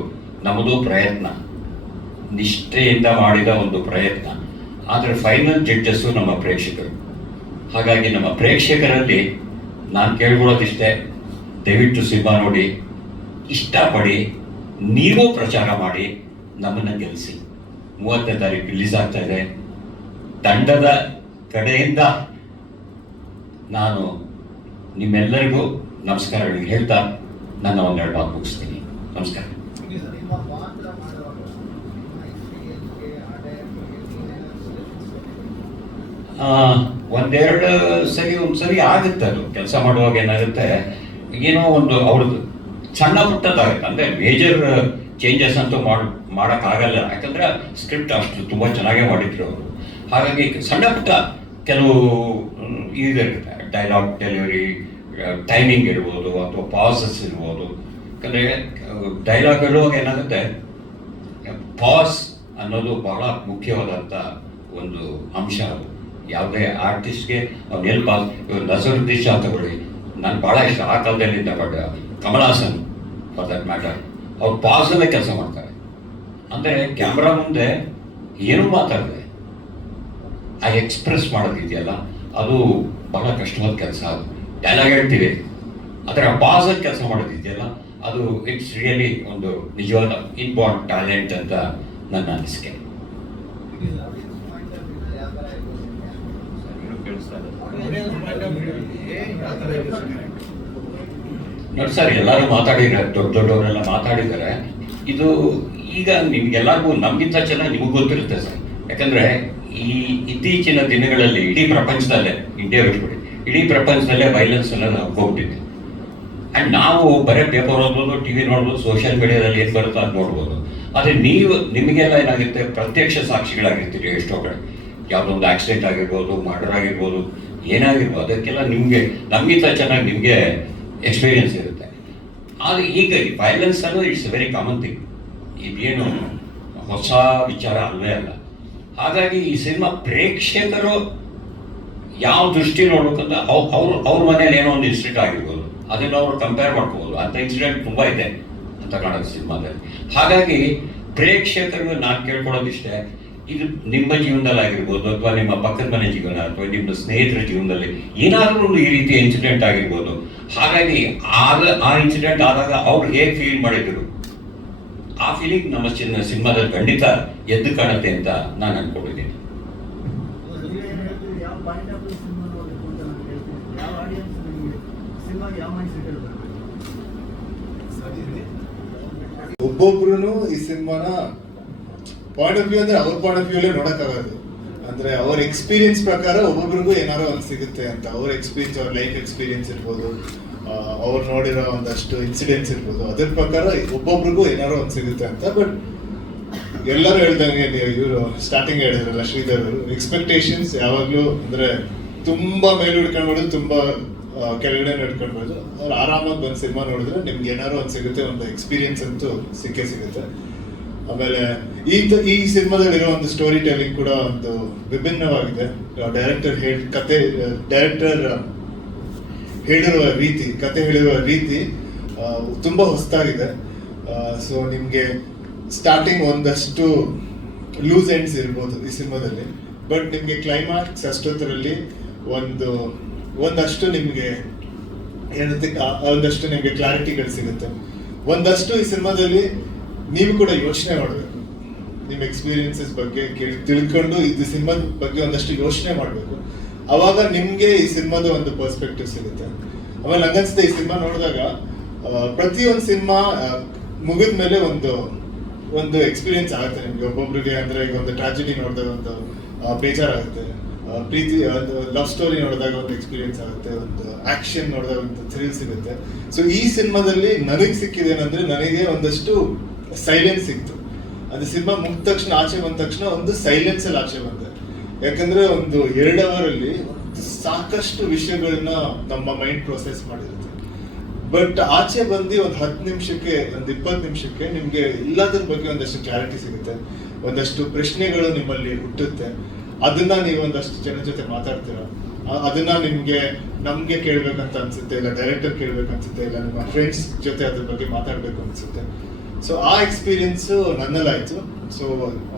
ನಮ್ಮದು ಪ್ರಯತ್ನ, ನಿಷ್ಠೆಯಿಂದ ಮಾಡಿದ ಒಂದು ಪ್ರಯತ್ನ. ಆದರೆ ಫೈನಲ್ ಜಡ್ಜಸ್ಸು ನಮ್ಮ ಪ್ರೇಕ್ಷಕರು. ಹಾಗಾಗಿ ನಮ್ಮ ಪ್ರೇಕ್ಷಕರಲ್ಲಿ ನಾನು ಕೇಳ್ಕೊಳ್ಳೋದಿಷ್ಟೇ, ದಯವಿಟ್ಟು ಸಿನಿಮಾ ನೋಡಿ, ಇಷ್ಟಪಡಿ, ನೀವು ಪ್ರಚಾರ ಮಾಡಿ, ನಮ್ಮನ್ನು ಗೆಲ್ಲಿಸಿ. 30ನೇ ತಾರೀಕು ರಿಲೀಸ್ ಆಗ್ತಾ ಇದೆ. ತಂಡದ ಕಡೆಯಿಂದ ನಾನು ನಿಮ್ಮೆಲ್ಲರಿಗೂ ನಮಸ್ಕಾರಗಳು ಹೇಳ್ತಾ ನನ್ನ ಒಂದೆರಡು ಮಾತು ಮುಗಿಸ್ತೀನಿ. ನಮಸ್ಕಾರ. ಒಂದೆರಡು ಒಂದ್ಸರಿ ಆಗುತ್ತೆ. ಅದು ಕೆಲಸ ಮಾಡುವಾಗ ಏನಾಗುತ್ತೆ, ಏನೋ ಒಂದು ಅವ್ರದ್ದು ಸಣ್ಣ ಪುಟ್ಟದಾಗುತ್ತೆ. ಅಂದರೆ ಮೇಜರ್ ಚೇಂಜಸ್ ಅಂತೂ ಮಾಡೋಕ್ಕಾಗಲ್ಲ, ಯಾಕಂದ್ರೆ ಸ್ಕ್ರಿಪ್ಟ್ ಅಷ್ಟು ತುಂಬ ಚೆನ್ನಾಗೇ ಮಾಡಿದ್ರು ಅವರು. ಹಾಗಾಗಿ ಸಣ್ಣ ಪುಟ್ಟ ಕೆಲವು ಇದಿರುತ್ತೆ, ಡೈಲಾಗ್ ಡೆಲಿವರಿ ಟೈಮಿಂಗ್ ಇರ್ಬೋದು, ಅಥವಾ ಪಾಸಸ್ ಇರ್ಬೋದು. ಯಾಕಂದರೆ ಡೈಲಾಗ್ ಹೇಳುವಾಗ ಏನಾಗುತ್ತೆ, ಪಾಸ್ ಅನ್ನೋದು ಬಹಳ ಮುಖ್ಯವಾದಂಥ ಒಂದು ಅಂಶ. ಅದು ಯಾವುದೇ ಆರ್ಟಿಸ್ಟ್ಗೆ ಅವ್ನು ಎಲ್ಲಿ ಪಾಸ್, ನಜರುದ್ದೀನ್ ಶಾ ತಗೊಳ್ಳಿ, ನಾನು ಭಾಳ ಇಷ್ಟ ಆ ಕಾಲದಲ್ಲಿದ್ದ. But Kamal Haasan for that matter, ಅವ್ರು ಪಾಸಲ್ಲೇ ಕೆಲಸ ಮಾಡ್ತಾರೆ. ಅಂದರೆ ಕ್ಯಾಮ್ರಾ ಮುಂದೆ ಏನೂ ಮಾತಾಡಿದೆ ಆ ಎಕ್ಸ್ಪ್ರೆಸ್ ಮಾಡೋದಿದೆಯಲ್ಲ, ಅದು ಬಹಳ ಕಷ್ಟವಾದ ಕೆಲಸ. ಅದು ಡೈಲಾಗ್ ಹೇಳ್ತೀವಿ, ಅದರ ಪಾಸಲ್ಲಿ ಕೆಲಸ ಮಾಡೋದಿದೆಯಲ್ಲ, ಅದು ಇಟ್ಸ್ ರಿಯಲಿ ಒಂದು ನಿಜವಾದ ಇನ್ಬಾರ್ನ್ ಟ್ಯಾಲೆಂಟ್ ಅಂತ ನನ್ನ ಅನಿಸಿಕೆ. ನೋಡಿ ಸರ್, ಎಲ್ಲರೂ ಮಾತಾಡಿದ್ದಾರೆ, ದೊಡ್ಡವರೆಲ್ಲ ಮಾತಾಡಿದ್ದಾರೆ. ಇದು ಈಗ ನಿಮ್ಗೆಲ್ಲರಿಗೂ ನಮ್ಗಿಂತ ಚೆನ್ನಾಗಿ ನಿಮಗೆ ಗೊತ್ತಿರುತ್ತೆ ಸರ್. ಯಾಕಂದ್ರೆ ಈ ಇತ್ತೀಚಿನ ದಿನಗಳಲ್ಲಿ ಇಡೀ ಪ್ರಪಂಚದಲ್ಲೇ, ಇಂಡಿಯಾ ಬಿಟ್ಬಿಡಿ, ಇಡೀ ಪ್ರಪಂಚದಲ್ಲೇ ವೈಲೆನ್ಸ್ ಎಲ್ಲ ಹೋಗ್ಬಿಟ್ಟಿದೆ. ಆ್ಯಂಡ್ ನಾವು ಬರೀ ಪೇಪರ್ ಓದ್ಬೋದು, ಟಿವಿ ನೋಡ್ಬೋದು, ಸೋಷಿಯಲ್ ಮೀಡಿಯಾದಲ್ಲಿ ಏನು ಬರುತ್ತೋ ಅದು ನೋಡ್ಬೋದು. ಆದರೆ ನಿಮಗೆಲ್ಲ ಏನಾಗುತ್ತೆ, ಪ್ರತ್ಯಕ್ಷ ಸಾಕ್ಷಿಗಳಾಗಿರ್ತೀರಿ. ಎಷ್ಟೋ ಕಡೆ ಯಾವುದೋ ಒಂದು ಆಕ್ಸಿಡೆಂಟ್ ಆಗಿರ್ಬೋದು, ಮರ್ಡರ್ ಆಗಿರ್ಬೋದು, ಏನಾಗಿರ್ಬೋದು, ಅದಕ್ಕೆಲ್ಲ ನಮಗಿಂತ ಚೆನ್ನಾಗಿ ನಿಮಗೆ ಎಕ್ಸ್ಪೀರಿಯನ್ಸ್ ಇರುತ್ತೆ. ಆದರೆ ಈಗ ವೈಲೆನ್ಸ್ ಅನ್ನೋದು ಇಟ್ಸ್ ವೆರಿ ಕಾಮನ್ ಥಿಂಗ್, ಇದೇನು ಹೊಸ ವಿಚಾರ ಅಲ್ವೇ ಅಲ್ಲ. ಹಾಗಾಗಿ ಈ ಸಿನಿಮಾ ಪ್ರೇಕ್ಷಕರು ಯಾವ ದೃಷ್ಟಿ ನೋಡ್ಬೇಕಂದ್ರೆ, ಅವ್ರ ಮನೇಲಿ ಏನೋ ಒಂದು ಇನ್ಸಿಡೆಂಟ್ ಆಗಿರ್ಬೋದು, ಅದನ್ನು ಅವರು ಕಂಪೇರ್ ಮಾಡ್ಕೋಬೋದು. ಅಂಥ ಇನ್ಸಿಡೆಂಟ್ ತುಂಬ ಇದೆ ಅಂತ ಕಾಣೋದು ಸಿನಿಮಾದಲ್ಲಿ. ಹಾಗಾಗಿ ಪ್ರೇಕ್ಷಕರಿಗೆ ನಾನು ಕೇಳ್ಕೊಳ್ಳೋದಿಷ್ಟೇ, ಇದು ನಿಮ್ಮ ಜೀವನದಲ್ಲಿ ಆಗಿರ್ಬೋದು, ಅಥವಾ ನಿಮ್ಮ ಪಕ್ಕದ ಮನೆ ಜೀವನ, ಅಥವಾ ನಿಮ್ಮ ಸ್ನೇಹಿತರ ಜೀವನದಲ್ಲಿ ಏನಾದರೂ ಒಂದು ಈ ರೀತಿಯ ಇನ್ಸಿಡೆಂಟ್ ಆಗಿರ್ಬೋದು. ಹಾಗಾಗಿ ಆ ಇನ್ಸಿಡೆಂಟ್ ಆದಾಗ ಅವ್ರು ಹೇಗೆ ಫೀಲ್ ಮಾಡಿದ್ರು, ಆ ಫೀಲಿಂಗ್ ನಮ್ಮ ಸಿನಿಮಾದಲ್ಲಿ ಖಂಡಿತ ಎದ್ದು ಕಾಣುತ್ತೆ ಅಂತ ನಾನು ಅನ್ಕೊಂಡಿದ್ದೀನಿ. ಒಬ್ಬೊಬ್ರು ಈ ಸಿನಿಮಾನ ಪಾಯಿಂಟ್ ಆಫ್ ವ್ಯೂ ಅಂದ್ರೆ ಅವ್ರ ಪಾಯಿಂಟ್ ಆಫ್ ವ್ಯೂ ಅಲ್ಲೇ ನೋಡಕ್ಕಾಗೋದು. ಅಂದ್ರೆ ಅವ್ರ ಎಕ್ಸ್ಪೀರಿಯನ್ಸ್ ಪ್ರಕಾರ ಒಬ್ಬೊಬ್ರಿಗೂ ಏನಾರೋ ಒಂದು ಸಿಗುತ್ತೆ ಅಂತ. ಅವ್ರ ಎಕ್ಸ್ಪೀರಿಯನ್ಸ್, ಅವ್ರ ಲೈಫ್ ಎಕ್ಸ್ಪೀರಿಯನ್ಸ್ ಇರ್ಬೋದು, ಅವ್ರು ನೋಡಿರೋ ಒಂದಷ್ಟು ಇನ್ಸಿಡೆಂಟ್ಸ್ ಇರ್ಬೋದು, ಅದ್ರ ಪ್ರಕಾರ ಒಬ್ಬೊಬ್ರಿಗೂ ಏನಾರೋ ಒಂದು ಸಿಗುತ್ತೆ ಅಂತ. ಬಟ್ ಎಲ್ಲರೂ ಹೇಳ್ದಂಗೆ, ಇವರು ಸ್ಟಾರ್ಟಿಂಗ್ ಹೇಳಿದ್ರಲ್ಲ ಶ್ರೀಧರ್ ಅವರು, ಎಕ್ಸ್ಪೆಕ್ಟೇಷನ್ಸ್ ಯಾವಾಗ್ಲೂ ಅಂದ್ರೆ ತುಂಬಾ ಮೇಲೆ ಹಿಡ್ಕೊಂಡ್ಬಿಡೋದು, ತುಂಬಾ ಕೆಳಗಡೆ ಹಿಡ್ಕೊಂಡ್ಬಿಡೋದು. ಅವ್ರು ಆರಾಮಾಗಿ ಬಂದು ಸಿನಿಮಾ ನೋಡಿದ್ರೆ ನಿಮ್ಗೆ ಏನಾರೋ ಒಂದು ಸಿಗುತ್ತೆ, ಒಂದು ಎಕ್ಸ್ಪೀರಿಯನ್ಸ್ ಅಂತೂ ಸಿಕ್ಕೇ ಸಿಗುತ್ತೆ. ಆಮೇಲೆ ಈ ಸಿನಿಮಾದಲ್ಲಿರೋ ಒಂದು ಸ್ಟೋರಿ ಟೆಲ್ಲಿಂಗ್ ಕೂಡ ಒಂದು ವಿಭಿನ್ನವಾಗಿದೆ. ಡೈರೆಕ್ಟರ್ ಹೇಳಿರುವ ರೀತಿ, ಕತೆ ಹೇಳಿರುವ ರೀತಿ ತುಂಬಾ ಹೊಸದಾಗಿದೆ. ಸೊ ನಿಮ್ಗೆ ಸ್ಟಾರ್ಟಿಂಗ್ ಒಂದಷ್ಟು ಲೂಸ್ ಎಂಡ್ಸ್ ಇರ್ಬೋದು ಈ ಸಿನಿಮಾದಲ್ಲಿ, ಬಟ್ ನಿಮಗೆ ಕ್ಲೈಮ್ಯಾಕ್ಸ್ ಅಷ್ಟೊತ್ತರಲ್ಲಿ ಒಂದಷ್ಟು ನಿಮಗೆ ಒಂದಷ್ಟು ನಿಮಗೆ ಕ್ಲಾರಿಟಿಗಳು ಸಿಗುತ್ತೆ. ಒಂದಷ್ಟು ಈ ಸಿನಿಮಾದಲ್ಲಿ ನೀವು ಕೂಡ ಯೋಚನೆ ಮಾಡಬೇಕು, ನಿಮ್ಮ ಎಕ್ಸ್ಪೀರಿಯನ್ಸಸ್ ಬಗ್ಗೆ ತಿಳ್ಕೊಂಡು ಇದು ಸಿನಿಮಾದ ಬಗ್ಗೆ ಒಂದಷ್ಟು ಯೋಚನೆ ಮಾಡಬೇಕು. ಅವಾಗ ನಿಮ್ಗೆ ಈ ಸಿನಿಮಾದ ಒಂದು ಪರ್ಸ್ಪೆಕ್ಟಿವ್ ಸಿಗುತ್ತೆ. ಆಮೇಲೆ ನಂಗನ್ಸುತ್ತೆ ಈ ಸಿನಿಮಾ ನೋಡಿದಾಗ ಪ್ರತಿಯೊಂದು ಸಿನಿಮಾ ಮುಗಿದ ಮೇಲೆ ಒಂದು ಎಕ್ಸ್ಪೀರಿಯನ್ಸ್ ಆಗುತ್ತೆ ನಿಮ್ಗೆ. ಒಬ್ಬೊಬ್ರಿಗೆ ಅಂದ್ರೆ ಈಗ ಒಂದು ಟ್ರಾಜಿಡಿ ನೋಡಿದಾಗ ಒಂದು ಬೇಜಾರಾಗುತ್ತೆ, ಪ್ರೀತಿ ಒಂದು ಲವ್ ಸ್ಟೋರಿ ನೋಡಿದಾಗ ಒಂದು ಎಕ್ಸ್ಪೀರಿಯನ್ಸ್ ಆಗುತ್ತೆ, ಒಂದು ಆಕ್ಷನ್ ನೋಡಿದಾಗ ಒಂದು ಥ್ರಿಲ್ ಸಿಗುತ್ತೆ. ಸೊ ಈ ಸಿನಿಮಾದಲ್ಲಿ ನನಗೆ ಸಿಕ್ಕಿದೇನಂದ್ರೆ ನನಗೆ ಒಂದಷ್ಟು ಸೈಲೆನ್ಸ್ ಸಿಕ್ತು. ಅದು ಸಿನಿಮಾ ಮುಗಿದ ತಕ್ಷಣ ಆಚೆ ಬಂದ ತಕ್ಷಣ ಒಂದು ಸೈಲೆನ್ಸ್ ಅಲ್ಲಿ ಆಚೆ ಬಂದೆ. ಯಾಕಂದ್ರೆ ಒಂದು 2 ಅವರಲ್ಲಿ ಸಾಕಷ್ಟು ವಿಷಯಗಳನ್ನ ನಮ್ಮ ಮೈಂಡ್ ಪ್ರೊಸೆಸ್ ಮಾಡಿರುತ್ತೆ. ಬಟ್ ಆಚೆ ಬಂದು ಒಂದು 10 ನಿಮಿಷಕ್ಕೆ ಒಂದು 20 ನಿಮಿಷಕ್ಕೆ ನಿಮ್ಗೆ ಎಲ್ಲದ್ರ ಬಗ್ಗೆ ಒಂದಷ್ಟು ಕ್ಲಾರಿಟಿ ಸಿಗುತ್ತೆ, ಒಂದಷ್ಟು ಪ್ರಶ್ನೆಗಳು ನಿಮ್ಮಲ್ಲಿ ಹುಟ್ಟುತ್ತೆ. ಅದನ್ನ ನೀವು ಒಂದಷ್ಟು ಜನ ಜೊತೆ ಮಾತಾಡ್ತೀರಾ, ಅದನ್ನ ನಮ್ಗೆ ಕೇಳ್ಬೇಕಂತ ಅನ್ಸುತ್ತೆ, ಇಲ್ಲ ಡೈರೆಕ್ಟರ್ ಕೇಳ್ಬೇಕನ್ಸುತ್ತೆ, ಇಲ್ಲ ನಿಮ್ಮ ಫ್ರೆಂಡ್ಸ್ ಜೊತೆ ಅದ್ರ ಬಗ್ಗೆ ಮಾತಾಡ್ಬೇಕು ಅನ್ಸುತ್ತೆ. ಸೊ ಆ ಎಕ್ಸ್ಪೀರಿಯನ್ಸ್ ನನ್ನಲ್ಲಾಯ್ತು. ಸೊ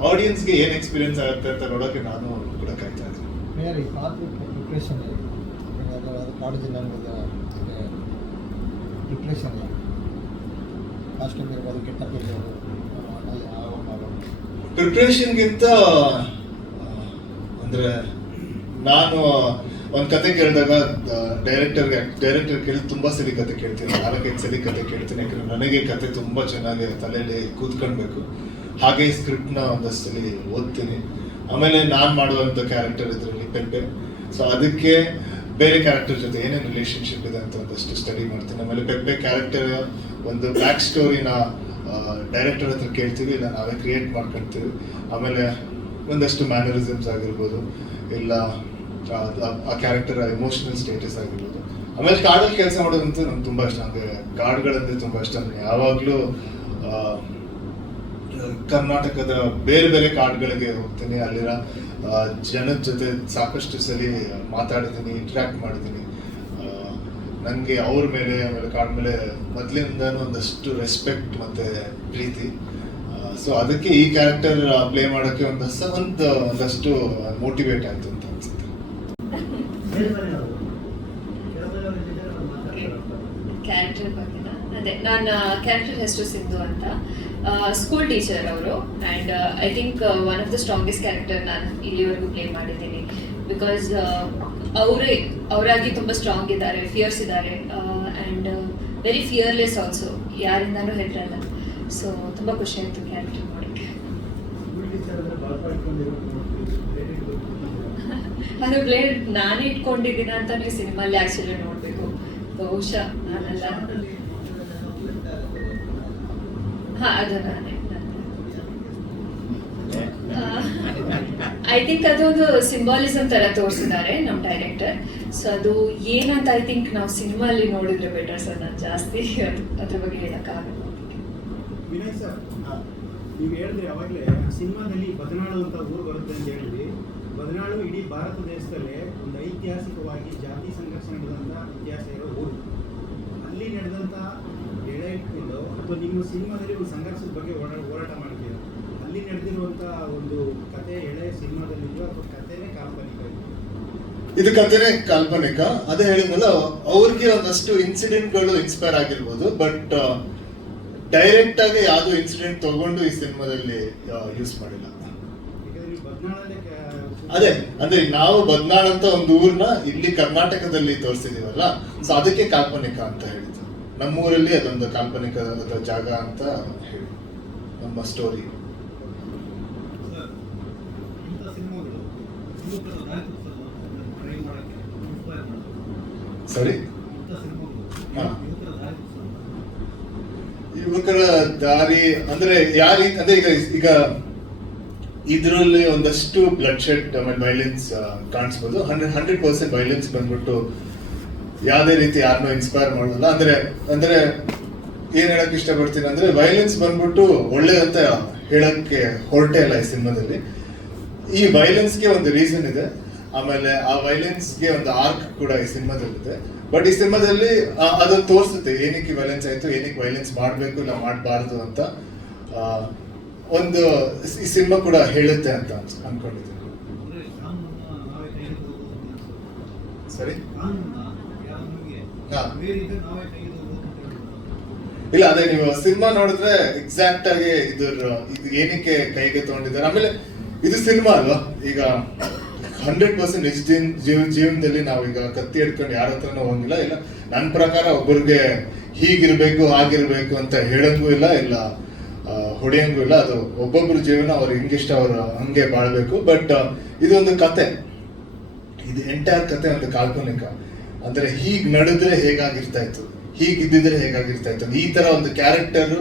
ಆಡಿಯನ್ಸ್ಗೆ ಏನ್ ಎಕ್ಸ್ಪೀರಿಯನ್ಸ್ ಆಗುತ್ತೆ ಅಂತ ನೋಡೋಕೆ ನಾನು ಕೂಡ ಕಾಯ್ತಾ ಇದ್ದೀನಿ. ಮೇರಿ ಪಾತ್ರ ಡಿಪ್ರೆಷನ್ ಅದು ಕಾಲೇಜಿನ ಡಿಪ್ರೆಷನ್ ಕಾಸ್ಟ್ಯೂಮ್ ಇರ್ಬೋದು, ಕೆಟ್ಟಪ್ ಇರ್ಬೋದು, ಪ್ರಿಪ್ರೇಷನ್ಗಿಂತ ಅಂದ್ರೆ ನಾನು ಒಂದು ಕತೆ ಕೇಳಿದಾಗ ಡೈರೆಕ್ಟರ್ ಕೇಳಿ ತುಂಬಾ ಸರಿ ಕತೆ ಕೇಳ್ತೀನಿ, 4-5 ಸರಿ ಕತೆ ಕೇಳ್ತೀನಿ. ಯಾಕಂದ್ರೆ ನನಗೆ ಕತೆ ತುಂಬಾ ಚೆನ್ನಾಗಿ ತಲೆಯಲ್ಲಿ ಕೂತ್ಕೊಳ್ಬೇಕು. ಹಾಗೆ ಸ್ಕ್ರಿಪ್ಟ್ನ ಒಂದಷ್ಟು ಸಲ ಓದ್ತೀನಿ. ಆಮೇಲೆ ನಾನು ಮಾಡುವಂಥ ಕ್ಯಾರೆಕ್ಟರ್ ಇದರಲ್ಲಿ ಪೆಪ್ಪೆ. ಸೊ ಅದಕ್ಕೆ ಬೇರೆ ಕ್ಯಾರೆಕ್ಟರ್ ಜೊತೆ ಏನೇನು ರಿಲೇಶನ್ಶಿಪ್ ಇದೆ ಅಂತ ಒಂದಷ್ಟು ಸ್ಟಡಿ ಮಾಡ್ತೀನಿ. ಆಮೇಲೆ ಪೆಪ್ಪೆ ಕ್ಯಾರೆಕ್ಟರ್ ಒಂದು ಬ್ಯಾಕ್ ಸ್ಟೋರಿನ ಡೈರೆಕ್ಟರ್ ಹತ್ರ ಕೇಳ್ತೀವಿ, ಇಲ್ಲ ನಾವೇ ಕ್ರಿಯೇಟ್ ಮಾಡ್ಕೊಳ್ತೀವಿ. ಆಮೇಲೆ ಒಂದಷ್ಟು ಮ್ಯಾನರಿಸಮ್ಸ್ ಆಗಿರ್ಬೋದು, ಇಲ್ಲ ಆ ಕ್ಯಾರೆಕ್ಟರ್ ಎಮೋಷನಲ್ ಸ್ಟೇಟಸ್ ಆಗಿರ್ಬೋದು. ಆಮೇಲೆ ಕಾಡಲ್ಲಿ ಕೆಲಸ ಮಾಡೋದಂತೂ ನಂಗೆ ತುಂಬ ಇಷ್ಟ. ಅಂದರೆ ಕಾಡುಗಳಂದ್ರೆ ತುಂಬ ಇಷ್ಟ. ಅಂದರೆ ಯಾವಾಗಲೂ ಕರ್ನಾಟಕದ ಬೇರೆ ಬೇರೆ ಕಾಡುಗಳಿಗೆ ಹೋಗ್ತೀನಿ, ಅಲ್ಲಿರೋ ಜನದ ಜೊತೆ ಸಾಕಷ್ಟು ಸಲ ಮಾತಾಡಿದ್ದೀನಿ, ಇಂಟ್ರ್ಯಾಕ್ಟ್ ಮಾಡಿದ್ದೀನಿ. ನನಗೆ ಅವ್ರ ಮೇಲೆ ಆಮೇಲೆ ಕಾಡು ಮೇಲೆ ಮೊದಲಿಂದನೂ ಒಂದಷ್ಟು ರೆಸ್ಪೆಕ್ಟ್ ಮತ್ತು ಪ್ರೀತಿ. ಸೊ ಅದಕ್ಕೆ ಈ ಕ್ಯಾರೆಕ್ಟರ್ ಪ್ಲೇ ಮಾಡೋಕ್ಕೆ ಒಂದಷ್ಟು ಮೋಟಿವೇಟ್ ಆಯಿತು ಅಂತ ಅನ್ಸುತ್ತೆ. ಕ್ಯಾರೆಕ್ಟರ್ ಬಗ್ಗೆನ ಅದೇ ನನ್ನ ಕ್ಯಾರೆಕ್ಟರ್ ಹೆಸರು ಸಿಂಧು ಅಂತ. ಸ್ಕೂಲ್ ಟೀಚರ್ ಅವರು. And I think one of the strongest character ನಾನು ಇಲ್ಲಿವರೆಗೂ ಪ್ಲೇ ಮಾಡಿದ್ದೀನಿ. ಬಿಕಾಸ್ ಅವರಾಗಿ ತುಂಬ ಸ್ಟ್ರಾಂಗ್ ಇದ್ದಾರೆ, ಫಿಯರ್ಸ್ ಇದ್ದಾರೆ, ಆ್ಯಂಡ್ ವೆರಿ ಫಿಯರ್ಲೆಸ್ ಆಲ್ಸೋ, ಯಾರಿಂದನೂ ಹೆದರಲ್ಲ. ಸೊ ತುಂಬ ಖುಷಿ ಆಯಿತು ಕ್ಯಾರೆಕ್ಟರ್ ಮಾಡೋಕ್ಕೆ. ಅದು ಬ್ಲೇಡ್ ನಾನೇ ಇಟ್ಕೊಂಡಿದ್ದೀನಿ ಅಂತ ನೀವು ಸಿನಿಮಾಲ್ಲಿ ಆ್ಯಕ್ಚುಲಿ ನೋಡಬೇಕು. ಬಹುಶಃ ನಾನಲ್ಲ, ಹಾಂ ಅದು ನಾನೇ. ಐ ಥಿಂಕ್ ಅದೊಂದು ಸಿಂಬಾಲಿಸಮ್ ಥರ ತೋರಿಸಿದ್ದಾರೆ ನಮ್ಮ ಡೈರೆಕ್ಟರ್. ಸೊ ಅದು ಏನಂತ ಐ ಥಿಂಕ್ ನಾವು ಸಿನಿಮಾಲ್ಲಿ ನೋಡಿದ್ರೆ ಬೆಟರ್ ಸರ್. ನಾನು ಜಾಸ್ತಿ ಅದ್ರ ಬಗ್ಗೆ ಹೇಳೋಕ್ಕಾಗಲ್ಲ. ವಿನಯ್ ಸರ್, ನೀವು ಹೇಳಿದ್ರಿ ಅವಾಗಲೇ ಸಿನಿಮಾದಲ್ಲಿ ಬದನಾಳು ಅಂತ ಊರು ಬರುತ್ತೆ ಅಂತ ಹೇಳಿದ್ರಿ. ಬದನಾಳು ಇಡೀ ಭಾರತ ದೇಶದಲ್ಲೇ ಒಂದು ಐತಿಹಾಸಿಕವಾಗಿ ಜಾತಿ ಸಂಘರ್ಷ ನಡೆದಂಥ ಇತಿಹಾಸ ಇರೋ ಊರು. ಅಲ್ಲಿ ನಡೆದಂಥ ಎಳೆ ಇಟ್ಕೊಂಡು ಅಥವಾ ನಿಮ್ಮ ಸಿನಿಮಾದಲ್ಲಿ ಒಂದು ಸಂಘರ್ಷದ ಬಗ್ಗೆ ಹೋರಾಟ ಮಾಡ್ತೀರಾ. ಅಲ್ಲಿ ನಡೆದಿರುವಂಥ ಒಂದು ಕತೆ ಎಳೆ ಸಿನಿಮಾದಲ್ಲಿದೆಯೋ ಅಥವಾ ಕಥೆನೇ ಕಾಲ್ಪನಿಕ ಇದೆ? ಇದು ಕಥೆನೇ ಕಾಲ್ಪನಿಕ. ಅದೇ ಹೇಳಿದ್ನಲ್ಲ, ಅವ್ರಿಗೆ ಒಂದಷ್ಟು ಇನ್ಸಿಡೆಂಟ್ಗಳು ಇನ್ಸ್ಪೈರ್ ಆಗಿರ್ಬೋದು, ಬಟ್ ಡೈರೆಕ್ಟ್ ಆಗಿ ಯಾವ್ದು ಇನ್ಸಿಡೆಂಟ್ ತಗೊಂಡು ಈ ಸಿನಿಮಾದಲ್ಲಿ ಯೂಸ್ ಮಾಡಿಲ್ಲ. ಅದೇ ಅಂದ್ರೆ ನಾವು ಬದ್ನಾಳ್ ಅಂತ ಒಂದು ಊರ್ನ ಇಲ್ಲಿ ಕರ್ನಾಟಕದಲ್ಲಿ ತೋರಿಸಿದೀವಲ್ಲ, ಸೊ ಅದಕ್ಕೆ ಕಾಲ್ಪನಿಕ ಅಂತ ಹೇಳಿದ್ದು. ನಮ್ಮೂರಲ್ಲಿ ಅದೊಂದು ಕಾಲ್ಪನಿಕ ಜಾಗ ಅಂತ ಹೇಳಿ ನಮ್ಮ ಸ್ಟೋರಿ. ಸರಿ, ಯುವಕರ ದಾರಿ ಅಂದ್ರೆ ಅಂದ್ರೆ ಈಗ ಇದರಲ್ಲಿ ಒಂದಷ್ಟು ಬ್ಲಡ್ ಶೆಡ್ ಆಮೇಲೆ ವೈಲೆನ್ಸ್ ಕಾಣಿಸ್ಬೋದು. 100% ವೈಲೆನ್ಸ್ ಬಂದ್ಬಿಟ್ಟು ಯಾವುದೇ ರೀತಿ ಯಾರನ್ನೂ ಇನ್ಸ್ಪೈರ್ ಮಾಡೋಲ್ಲ. ಅಂದ್ರೆ ಏನ್ ಹೇಳಕ್ ಇಷ್ಟಪಡ್ತೀನಿ ಅಂದ್ರೆ, ವೈಲೆನ್ಸ್ ಬಂದ್ಬಿಟ್ಟು ಒಳ್ಳೇದಂತ ಹೇಳಕ್ಕೆ ಹೊರಟೇ ಇಲ್ಲ ಈ ಸಿನಿಮಾದಲ್ಲಿ. ಈ ವೈಲೆನ್ಸ್ಗೆ ಒಂದು ರೀಸನ್ ಇದೆ, ಆಮೇಲೆ ಆ ವೈಲೆನ್ಸ್ಗೆ ಒಂದು ಆರ್ಕ್ ಕೂಡ ಈ ಸಿನಿಮಾದಲ್ಲಿದೆ. ಬಟ್ ಈ ಸಿನಿಮಾದಲ್ಲಿ ಅದನ್ನು ತೋರಿಸುತ್ತೆ, ಏನಕ್ಕೆ ವೈಲೆನ್ಸ್ ಆಯ್ತು, ಏನಕ್ಕೆ ವೈಲೆನ್ಸ್ ಮಾಡಬೇಕು ಇಲ್ಲ ಮಾಡಬಾರ್ದು ಅಂತ ಒಂದು ಈ ಸಿನಿಮಾ ಕೂಡ ಹೇಳುತ್ತೆ ಅಂತ ಅನ್ಕೊಂಡಿದ್ದೀನಿ. ಸರಿ ನಮಗೆ ಹಾ. ಬೇರೆ ಇದು ನಾವೇ ತೆಗೆದು ಇಲ್ಲ ಅದೇ ನೀವು ಸಿನಿಮಾ ನೋಡಿದ್ರೆ ಎಕ್ಸಾಕ್ಟ್ ಆಗಿ ಇದು ಏನಕ್ಕೆ ಕೈಗೆ ತಗೊಂಡಿದ್ದಾರೆ. ಆಮೇಲೆ ಇದು ಸಿನಿಮಾ ಅಲ್ವಾ, ಈಗ 100% ನಿಜ ಜೀವನದಲ್ಲಿ ನಾವೀಗ ಕತ್ತಿ ಹಿಡ್ಕೊಂಡು ಯಾರ ಹತ್ರನೂ ಹೋಗಿಲ್ಲ. ಇಲ್ಲ ನನ್ನ ಪ್ರಕಾರ ಒಬ್ಬರಿಗೆ ಹೀಗಿರ್ಬೇಕು ಹಾಗಿರ್ಬೇಕು ಅಂತ ಹೇಳಂಗೂ ಇಲ್ಲ, ಇಲ್ಲ ಹೊಡೆಯಂಗೂ ಇಲ್ಲ. ಅದು ಒಬ್ಬೊಬ್ಬರ ಜೀವನ ಅವ್ರಿಗೆ ಹೆಂಗಿಷ್ಟ ಅವ್ರು ಹಂಗೆ ಬಾಳ್ಬೇಕು. ಬಟ್ ಇದೊಂದು ಕತೆ, ಇದು ಎಂಟೈರ್ ಕತೆ ಒಂದು ಕಾಲ್ಪನಿಕ. ಅಂದ್ರೆ ಹೀಗ್ ನಡೆದ್ರೆ ಹೇಗಾಗಿರ್ತಾ ಇತ್ತು, ಹೀಗಿದ್ದಿದ್ರೆ ಹೇಗಾಗಿರ್ತಾ ಇತ್ತು, ಈ ತರ ಒಂದು ಕ್ಯಾರೆಕ್ಟರ್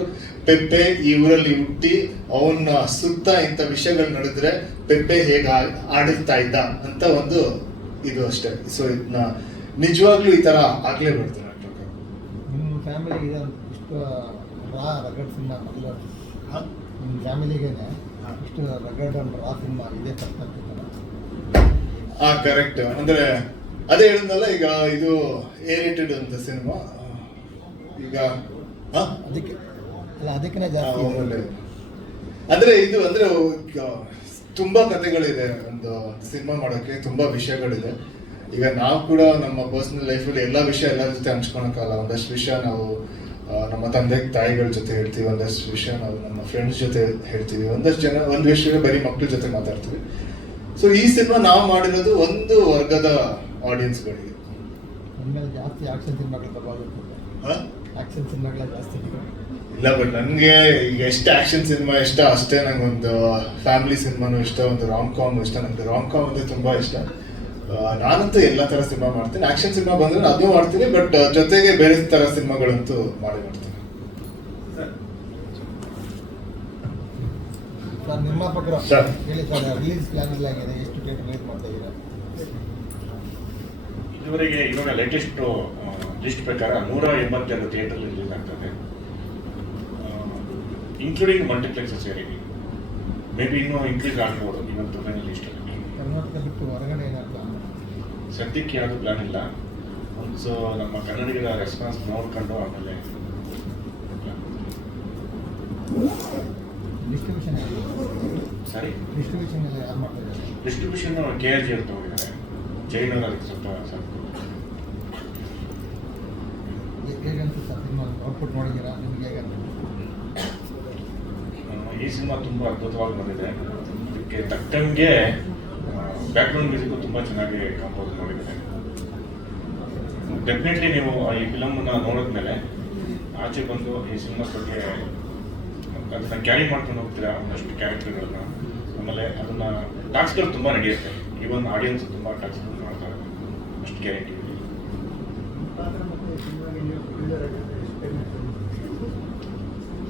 ಪೆಪ್ಪೆ ಈ ಊರಲ್ಲಿ ಹುಟ್ಟಿ ಅವನ ಸುತ್ತ ಇಂಥ ವಿಷಯಗಳು ನಡೆದ್ರೆ ಪೆಪ್ಪೆ ಹೇಗ ಆಡಿರ್ತಾ ಇದ್ದ ಅಂತ ಒಂದು ಇದು ಅಷ್ಟೇ. ಸೊ ಇದನ್ನ ನಿಜವಾಗ್ಲೂ ಈ ತರ ಆಗ್ಲೇ ಬಿಡ್ತಾರೆ. ನಿಮ್ಮ ಫ್ಯಾಮಿಲಿಗೆ ಇಷ್ಟು ರಗಡ್ ಸಿನಿಮಾ ಮೊದಲು ನಿಮ್ಮ ಫ್ಯಾಮಿಲಿಗೇನೆ ಇಷ್ಟು ರಗಡ್ ಅಂಡ್ ರಾ ಸಿನಿಮಾ ಇದೇ ಫಸ್ಟ್ ಕರೆಕ್ಟ್. ಅಂದ್ರೆ ಅದೇ ಹೇಳಿದ್ನಲ್ಲ, ಈಗ ಇದು ಎ ರೇಟೆಡ್ ಅಂತ ಸಿನಿಮಾ. ಈಗ ಅದಕ್ಕೆ ಅಲ್ಲ ಅದಕ್ಕಿಂತ ಜಾಸ್ತಿ ಅಂದ್ರೆ ಇದು ಅಂದ್ರೆ ತುಂಬಾ ಕಥೆಗಳಿದೆ ಒಂದು ಸಿನಿಮಾ ಮಾಡೋಕೆ, ತುಂಬಾ ವಿಷಯಗಳಿದೆ. ಈಗ ನಾವು ಕೂಡ ನಮ್ಮ ಪರ್ಸನಲ್ ಲೈಫಲ್ಲಿ ಎಲ್ಲ ವಿಷಯ ಎಲ್ಲರ ಜೊತೆ ಹಂಚ್ಕೊಳಕ್ಕಾಗಲ್ಲ. ಒಂದಷ್ಟು ವಿಷಯ ನಾವು ನಮ್ಮ ತಂದೆ ತಾಯಿಗಳ ಜೊತೆ ಹೇಳ್ತೀವಿ, ಒಂದಷ್ಟು ವಿಷಯ ನಾವು ನಮ್ಮ ಫ್ರೆಂಡ್ಸ್ ಜೊತೆ ಹೇಳ್ತೀವಿ, ಒಂದು ವಿಷಯ ಬರೀ ಮಕ್ಳ ಜೊತೆ ಮಾತಾಡ್ತೀವಿ. ಸೊ ಈ ಸಿನಿಮಾ ನಾವು ಮಾಡಿರೋದು ಒಂದು ವರ್ಗದ ಆಡಿಯನ್ಸ್ಗಳಿಗೆ. ಆಮೇಲೆ ಜಾಸ್ತಿ ಆಕ್ಷನ್ ಸಿನಿಮಾಗಳು ತಗೋಬೇಕು, ಆಕ್ಷನ್ ಸಿನಿಮಾಗಳ ಜಾಸ್ತಿ ಇಲ್ಲ, ಬಟ್ ನನಗೆ ಈಗ ಎಷ್ಟು ಆಕ್ಷನ್ ಸಿನಿಮಾ ಇಷ್ಟ ಅಷ್ಟೇ ನಂಗೊಂದು ಫ್ಯಾಮಿಲಿ ಸಿನಿಮಾನು ಇಷ್ಟ, ಒಂದು ರಾಮ್ ಕಾಮ್ ಇಷ್ಟ. ನನಗೆ ರಾಮ್ ಕಾಮ್ ಅಂದ್ರೆ ತುಂಬಾ ಇಷ್ಟ. ನಾನಂತೂ ಎಲ್ಲ ತರ ಸಿನಿಮಾ ಮಾಡ್ತೀನಿ. ಆಕ್ಷನ್ ಸಿನಿಮಾ ಬಂದ್ರೆ ಅದು ಮಾಡ್ತೀನಿ, ಬಟ್ ಜೊತೆಗೆ ಬೇರೆ ತರ ಸಿನಿಮಾಗಳಂತೂ ಮಾಡ್ತೀನಿ. ಸರ್ ನಿರ್ಮಾಪಕರು ಸರ್. ಹೇಳಿ ಸರ್, ರಿಲೀಸ್ ಪ್ಲಾನ್ ಎಲ್ಲ ಆಗಿದೆ, ಎಷ್ಟು ಡೇಟ್ ರಿಲೀಸ್ ಮಾಡ್ತಾ ಇದ್ದೀರಾ? ಇದುವರೆಗೆ ಇವಾಗ ಲೇಟೆಸ್ಟ್ ಲಿಸ್ಟ್ ಪ್ರಕಾರ 182 ಥಿಯೇಟರ್ ರಿಲೀಸ್ ಆಗ್ತದೆ, ಇನ್ಕ್ಲೂಡಿಂಗ್ ಮಲ್ಟಿಪ್ಲೆಕ್ಸಸ್ ಸೇರಿ. ಮೇ ಬಿ ಇನ್ನೂ ಇನ್ಕ್ರೀಸ್ ಆಗ್ಬೋದು ಇವತ್ತು ಫೈನಲ್ ಲಿಸ್ಟಲ್ಲಿ. ಕರ್ನಾಟಕ ಬಿಟ್ಟು ಹೊರಗಡೆ ಏನಾದ್ರು ಸದ್ಯಕ್ಕೆ ಯಾವುದು ಪ್ಲಾನ್ ಇಲ್ಲ. ಸೊ ನಮ್ಮ ಕನ್ನಡಿಗರ ರೆಸ್ಪಾನ್ಸ್ ನೋಡ್ಕೊಂಡು ಆಮೇಲೆ ಡಿಸ್ಟ್ರಿಬ್ಯೂಷನ್ ಸರಿ. ಡಿಸ್ಟ್ರಿಬ್ಯೂಷನ್ ಎಲ್ಲ ಯಾರು ಮಾಡ್ತಾ ಇದ್ದಾರೆ? ಡಿಸ್ಟ್ರಿಬ್ಯೂಷನ್ KRG ಅವ್ರು ತಗೊಂಡಿದ್ದಾರೆ, ಜೈನವರು ಅದಕ್ಕೆ ಸ್ವಲ್ಪ ಹೇಗಂತ ಸರ್ ಸಿನಿಮಾ ಔಟ್ಪುಟ್ ನೋಡಿದ್ದೀರಾ? ನಿಮ್ಗೆ ಹೇಗಂತ? ಈ ಸಿನಿಮಾ ತುಂಬ ಅದ್ಭುತವಾಗಿ ಬಂದಿದೆ. ಅದಕ್ಕೆ ತಕ್ಕಂಗೆ ಬ್ಯಾಕ್ಗ್ರೌಂಡ್ ಮ್ಯೂಸಿಕ್ ತುಂಬ ಚೆನ್ನಾಗಿ ಕಂಪೋಸ್ ಮಾಡಿದ್ದಾರೆ. ಡೆಫಿನೆಟ್ಲಿ ನೀವು ಈ ಫಿಲಮ್ನ ನೋಡಿದ್ಮೇಲೆ ಆಚೆ ಬಂದು ಈ ಸಿನಿಮಾಸ್ ಬಗ್ಗೆ ಅದನ್ನ ಕ್ಯಾರಿ ಮಾಡ್ಕೊಂಡು ಹೋಗ್ತೀರಾ, ಒಂದಷ್ಟು ಕ್ಯಾರೆಕ್ಟರ್ಗಳನ್ನ. ಆಮೇಲೆ ಅದನ್ನ ಟಾಕ್ಸ್ಗಳು ತುಂಬ ನಡೆಯುತ್ತೆ. ಈವನ್ ಆಡಿಯನ್ಸ್ ತುಂಬ ಟಾಕ್ಸ್ಗಳು ಮಾಡ್ತಾರೆ, ಅಷ್ಟು ಗ್ಯಾರಂಟಿ.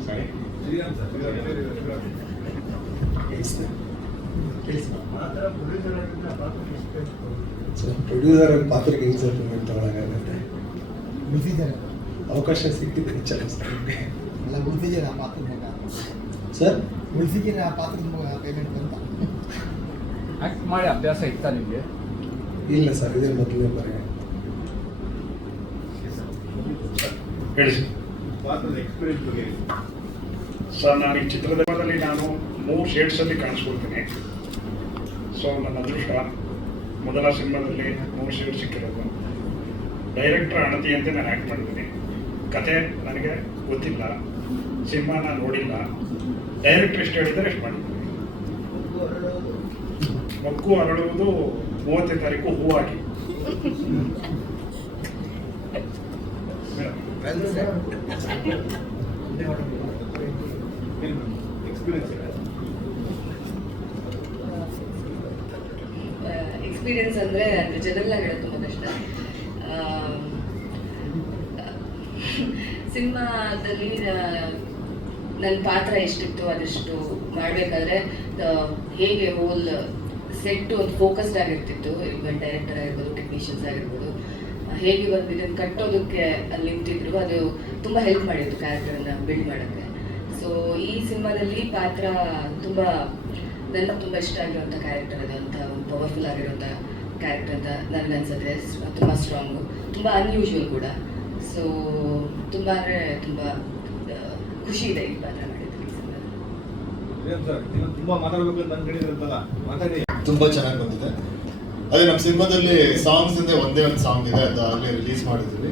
ಸರಿ. ಪ್ರೊಡ್ಯೂಸರ್ ಪಾತ್ರಕ್ಕೆ ಹೆಂಗ್ ಸರ್ ಪೇಮೆಂಟ್ ತಗೊಳಕಾಗತ್ತೆ? ಉಳಿಸಿದ್ದಾರೆ ಅವಕಾಶ ಸಿಕ್ಕಿದ್ರೆ ಚಲಿಸ್ತಾರೆ ಎಲ್ಲ ಉಳಿಸಿದ್ದೀರಾ ಆ ಪಾತ್ರದ ಮಗ? ಸರ್ ಉಳಿಸಿದ್ದೀರಾ ಆ ಪಾತ್ರದ ಮಗ ಪೇಮೆಂಟ್ ಅಂತ? ಆ್ಯಕ್ಟ್ ಮಾಡಿ ಅಭ್ಯಾಸ ಇತ್ತಾ ನಿಮಗೆ? ಇಲ್ಲ ಸರ್, ಇದೇ ಮೊದಲನೇ ಬಾರಿ. ಹೇಳಿ ಸರ್. ಪಾತ್ರದ ಎಕ್ಸ್ಪೀರಿಯನ್ಸ್ ಬಗ್ಗೆ ಸರ್, ನಾನು ಈ ಚಿತ್ರದಲ್ಲಿ ನಾನು 3 ಶೇಡ್ಸಲ್ಲಿ ಕಾಣಿಸ್ಕೊಳ್ತೀನಿ. ಸೊ ನನ್ನ ಅದೃಷ್ಟ ಮೊದಲ ಸಿನಿಮಾದಲ್ಲಿ 3 ಶೇಡ್ ಸಿಕ್ಕಿರೋದು. ಡೈರೆಕ್ಟರ್ ಅಣತಿಯಂತೆ ನಾನು ಆ್ಯಕ್ಟ್ ಮಾಡಿದ್ದೀನಿ. ಕತೆ ನನಗೆ ಗೊತ್ತಿಲ್ಲ, ಸಿನಿಮಾ ನಾನು ನೋಡಿಲ್ಲ. ಡೈರೆಕ್ಟರ್ ಎಷ್ಟು ಹೇಳಿದರೆ ಎಷ್ಟು ಮಾಡಿದ್ದೀನಿ. ಮೊಗ್ಗು ಅರಳುವುದು 30ನೇ ತಾರೀಕು ಹೂವಾಗಿ. ಎಕ್ಸ್ಪೀರಿಯನ್ಸ್ ಅಂದರೆ ಜನರಲ್ ಆಗಿ ಹೇಳೋದು ತುಂಬ ಕಷ್ಟ. ಸಿನಿಮಾದಲ್ಲಿ ನನ್ನ ಪಾತ್ರ ಎಷ್ಟಿತ್ತು ಅದಷ್ಟು ಮಾಡಬೇಕಾದ್ರೆ ಹೇಗೆ ಹೋಲ್ ಸೆಟ್ಟು ಒಂದು ಫೋಕಸ್ಡ್ ಆಗಿರ್ತಿತ್ತು. ಇವನ್ ಡೈರೆಕ್ಟರ್ ಆಗಿರ್ಬೋದು, ಟೆಕ್ನಿಷಿಯನ್ಸ್ ಆಗಿರ್ಬೋದು, ಹೇಗೆ ಒಂದು ಇದನ್ನು ಕಟ್ಟೋದಕ್ಕೆ ಅಲ್ಲಿ ನಿಂತಿದ್ರು. ಅದು ತುಂಬ ಹೆಲ್ಪ್ ಮಾಡಿತ್ತು ಕ್ಯಾರೆಕ್ಟರನ್ನು ಬಿಲ್ಡ್ ಮಾಡೋಕ್ಕೆ. ಸೊ ಈ ಸಿನಿಮಾದಲ್ಲಿ ಪಾತ್ರ ನನಗೆ ತುಂಬ ಇಷ್ಟ ಆಗಿರುವಂಥ ಕ್ಯಾರೆಕ್ಟರ್ ಅದು ಅಂತ, ಒಂದು ಪವರ್ಫುಲ್ ಆಗಿರುವಂಥ ಕ್ಯಾರೆಕ್ಟರ್ ಅಂತ ನನಗನ್ಸುತ್ತೆ. ತುಂಬ ಸ್ಟ್ರಾಂಗು, ತುಂಬ ಅನ್ಯೂಶುವಲ್ ಕೂಡ. ಸೊ ತುಂಬ ಅಂದರೆ ತುಂಬ ಖುಷಿ ಇದೆ ಈ ಪಾತ್ರ ಮಾಡಿದ್ದು ಈ ಸಿನಿಮಾದಲ್ಲಿ. ತುಂಬಾ ಮಾತಾಡ್ಬೇಕು ಅಂತ ಅನ್ಕೊಂಡಿದ್ರಂತಲ್ಲ, ಮಾತಾಡಿ. ತುಂಬಾ ಚೆನ್ನಾಗಿ ಬಂದಿದೆ. ಅದೇ ನಮ್ಮ ಸಿನಿಮಾದಲ್ಲಿ ಸಾಂಗ್ಸ್ ಅಂದ್ರೆ ಒಂದೇ ಒಂದು ಸಾಂಗ್ ಇದೆ, ಅದು ಆಗಲೇ ರಿಲೀಸ್ ಮಾಡಿದ್ವಿ.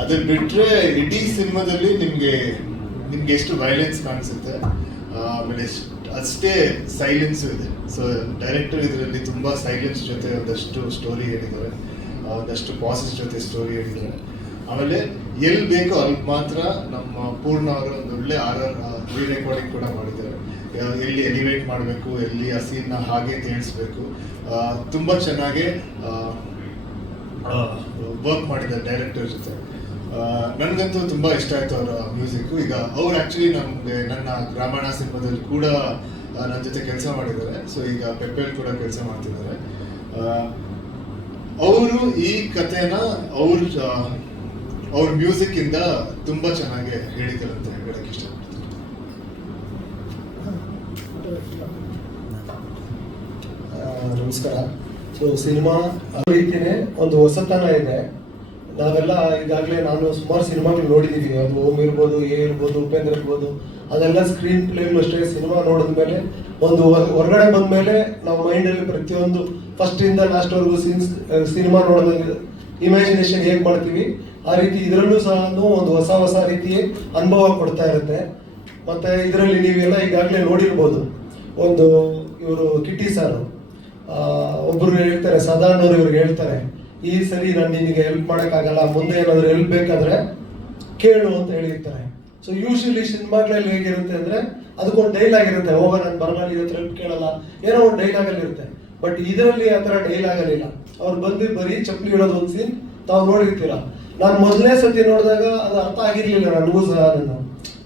ಅದನ್ನ ಬಿಟ್ರೆ ಇಡೀ ಸಿನಿಮಾದಲ್ಲಿ ನಿಮ್ಗೆ ಎಷ್ಟು ವೈಲೆನ್ಸ್ ಕಾಣಿಸುತ್ತೆ, ಆಮೇಲೆ ಅಷ್ಟೇ ಸೈಲೆನ್ಸ್ ಇದೆ. ಸೊ ಡೈರೆಕ್ಟರ್ ಇದರಲ್ಲಿ ತುಂಬಾ ಸೈಲೆನ್ಸ್ ಜೊತೆ ಒಂದಷ್ಟು ಸ್ಟೋರಿ ಹೇಳಿದ್ದಾರೆ, ಒಂದಷ್ಟು ಪಾಸಸ್ ಜೊತೆ ಸ್ಟೋರಿ ಹೇಳಿದ್ದಾರೆ. ಆಮೇಲೆ ಎಲ್ಲಿ ಬೇಕೋ ಅಲ್ಲಿ ಮಾತ್ರ ನಮ್ಮ ಪೂರ್ಣ ಅವರ ಒಂದು ಒಳ್ಳೆ ರೀ ರೆಕಾರ್ಡಿಂಗ್ ಕೂಡ ಮಾಡಿದ್ದಾರೆ. ಎಲ್ಲಿ ಎಲಿವೇಟ್ ಮಾಡಬೇಕು, ಎಲ್ಲಿ ಆ ಸೀನ್ನ ಹಾಗೆ ತೇಳಿಸ್ಬೇಕು, ತುಂಬ ಚೆನ್ನಾಗಿ ವರ್ಕ್ ಮಾಡಿದ್ದಾರೆ ಡೈರೆಕ್ಟರ್ ಜೊತೆ. ನನಗಂತೂ ತುಂಬ ಇಷ್ಟ ಆಯಿತು ಅವರ ಮ್ಯೂಸಿಕ್ಕು. ಈಗ ಅವ್ರು ಆ್ಯಕ್ಚುಲಿ ನನ್ನ ಗ್ರಾಮಣ ಸಿನಿಮಾದಲ್ಲಿ ಕೂಡ ನನ್ನ ಜೊತೆ ಕೆಲಸ ಮಾಡಿದ್ದಾರೆ. ಸೊ ಈಗ ಪೆಪ್ಪೆಲ್ ಕೂಡ ಕೆಲಸ ಮಾಡ್ತಿದ್ದಾರೆ. ಅವರು ಈ ಕಥೆನ ಅವ್ರ ಮ್ಯೂಸಿಕ್ ಇಂದ ತುಂಬಾ ಚೆನ್ನಾಗಿ ಹೇಳಿದ್ದಾರೆ ಅಂತ ಹೇಳಕ್ಕೆ ಇಷ್ಟಪಡ್ತೀನಿ. ನಮಸ್ಕಾರ. ಸೊ ಸಿನಿಮಾ ರೀತಿಯೇ ಒಂದು ಹೊಸತನ ಇದೆ. ನಾವೆಲ್ಲ ಈಗಾಗಲೇ ನಾನು ಸುಮಾರು ಸಿನಿಮಾಗಳು ನೋಡಿದ್ದೀವಿ. ಅದು ಓಮ್ ಇರ್ಬೋದು, ಎ ಇರ್ಬೋದು, ಉಪೇಂದ್ರ ಇರ್ಬೋದು, ಅದೆಲ್ಲ ಸ್ಕ್ರೀನ್ ಪ್ಲೇಗಳು ಅಷ್ಟೇ. ಸಿನಿಮಾ ನೋಡಿದ್ಮೇಲೆ ಒಂದು ಹೊರಗಡೆ ಬಂದಮೇಲೆ ನಾವು ಮೈಂಡಲ್ಲಿ ಪ್ರತಿಯೊಂದು ಫಸ್ಟಿಂದ ಲಾಸ್ಟ್ವರೆಗೂ ಸಿನಿಮಾ ನೋಡೋದು ಇಮ್ಯಾಜಿನೇಷನ್ ಹೇಗೆ ಮಾಡ್ತೀವಿ ಆ ರೀತಿ ಇದರಲ್ಲೂ ಸಹ ಒಂದು ಹೊಸ ರೀತಿಯ ಅನುಭವ ಕೊಡ್ತಾ ಇರುತ್ತೆ. ಮತ್ತು ಇದರಲ್ಲಿ ನೀವೆಲ್ಲ ಈಗಾಗಲೇ ನೋಡಿರ್ಬೋದು, ಒಂದು ಇವರು ಕಿಟ್ಟಿ ಸಾರು ಒಬ್ಬರು ಹೇಳ್ತಾರೆ, ಸಾಧಾರಣ ಇವ್ರಿಗೆ ಹೇಳ್ತಾರೆ, ಈ ಸರಿ ನಾನು ನಿನಗೆ ಹೆಲ್ಪ್ ಮಾಡೋಕ್ಕಾಗಲ್ಲ, ಮುಂದೆ ಏನಾದರೂ ಹೆಲ್ಪ್ ಬೇಕಾದರೆ ಕೇಳು ಅಂತ ಹೇಳಿರ್ತಾರೆ. ಸೊ ಯೂಶಲಿ ಸಿನಿಮಾಗಳಲ್ಲಿ ಹೇಗಿರುತ್ತೆ ಅಂದರೆ ಅದಕ್ಕೊಂದು ಡೈಲಾಗ್ ಇರುತ್ತೆ, ಹೋಗ ನಾನು ಬರಲ್ಲ, ನಿನ್ನ ಹತ್ರ ಹೆಲ್ಪ್ ಕೇಳಲ್ಲ, ಏನೋ ಒಂದು ಡೈಲಾಗಲ್ಲಿ ಇರುತ್ತೆ. ಬಟ್ ಇದರಲ್ಲಿ ಆ ಥರ ಡೈಲಾಗಲ್ಲಿಲ್ಲ. ಅವ್ರು ಬಂದು ಬರೀ ಚಪ್ಪಲಿ ಇಡೋದು ಒಂದು ಸೀನ್ ತಾವು ನೋಡಿರ್ತೀರ. ನಾನು ಮೊದಲನೇ ಸತಿ ನೋಡಿದಾಗ ಅದು ಅರ್ಥ ಆಗಿರಲಿಲ್ಲ ನನಗೂ ಸಹ.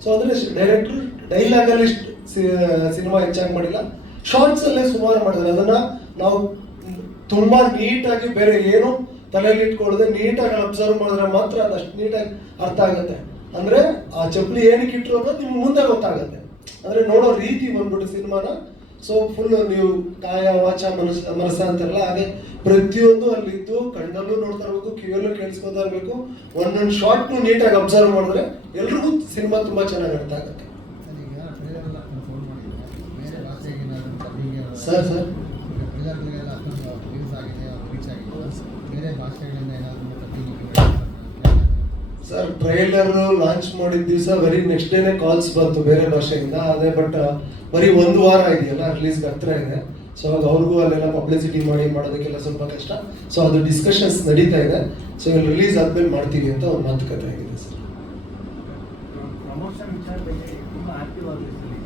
ಸೊ ಅಂದರೆ ಡೈರೆಕ್ಟ್ರು ಡೈಲಾಗಲ್ಲಿ ಸಿನಿಮಾ ಹೆಚ್ಚಾಗಿ ಮಾಡಿಲ್ಲ, ಶಾರ್ಟ್ಸಲ್ಲೇ ಸುಮಾರು ಮಾಡಿದ್ದಾರೆ. ಅದನ್ನು ನಾವು ತುಂಬ ನೀಟಾಗಿ ಬೇರೆ ಏನು ತಲೆಯಲ್ಲಿ ಇಟ್ಕೊಳ್ಳದೆ ನೀಟಾಗಿ ಅಬ್ಸರ್ವ್ ಮಾಡಿದ್ರೆ ಮಾತ್ರ ಅದಷ್ಟು ನೀಟಾಗಿ ಅರ್ಥ ಆಗುತ್ತೆ. ಅಂದರೆ ಆ ಚಪ್ಪಲಿ ಏನಕ್ಕೆ ಇಟ್ಟರು ಅನ್ನೋದು ನಿಮ್ಗೆ ಮುಂದೆ ಗೊತ್ತಾಗುತ್ತೆ. ಅಂದರೆ ನೋಡೋ ರೀತಿ ಬಂದ್ಬಿಟ್ಟು ಸಿನಿಮಾನ ಸೊ ಫುಲ್ ನೀವು ಕಾಯ ವಾಚ ಮನಸ್ಸ ಅಂತಾರಲ್ಲ, ಹಾಗೆ ಪ್ರತಿಯೊಂದು ಅಲ್ಲಿದ್ದು ಕಣ್ಣಲ್ಲೂ ನೋಡ್ತಾ ಇರಬೇಕು, ಕಿವಿಯಲ್ಲೂ ಕೇಳಿಸ್ಕೊತಾ ಇರಬೇಕು. ಒಂದೊಂದು ಶಾರ್ಟ್ನು ನೀಟಾಗಿ ಅಬ್ಸರ್ವ್ ಮಾಡಿದ್ರೆ ಎಲ್ರಿಗೂ ಸಿನಿಮಾ ತುಂಬ ಚೆನ್ನಾಗಿ ಅರ್ಥ ಆಗುತ್ತೆ. ಸರ್ ಸರ್ ಟ್ರೈಲರ್ ಲಾಂಚ್ ಮಾಡಿದ ದಿವಸ ಬರೀ ನೆಕ್ಸ್ಟ್ ಡೇನೇ ಕಾಲ್ಸ್ ಬಂತು ಬೇರೆ ಭಾಷೆಯಿಂದ. ಅದೇ ಬಟ್ ಬರೀ ಒಂದು ವಾರ ಇದೆಯಲ್ಲ, ರಿಲೀಸ್ಗೆ ಹತ್ರ ಇದೆ. ಸೊ ಅವ್ರಿಗೂ ಅಲ್ಲೆಲ್ಲ ಪಬ್ಲಿಸಿಟಿ ಮಾಡೋದಕ್ಕೆಲ್ಲ ಸ್ವಲ್ಪ ಕಷ್ಟ. ಸೊ ಅದು ಡಿಸ್ಕಷನ್ಸ್ ನಡೀತಾ ಇದೆ. ಸೊ ಇಲ್ಲಿ ರಿಲೀಸ್ ಆದ್ಮೇಲೆ ಮಾಡ್ತೀವಿ ಅಂತ ಒಂದು ಮಾತುಕತೆ ಆಗಿದೆ ಸರ್. ಪ್ರಮೋಷನ್ ವಿಚಾರದಲ್ಲಿ ತುಂಬ ಆಕ್ಟಿವ್ ಆಗಿರ್ತೀವಿ.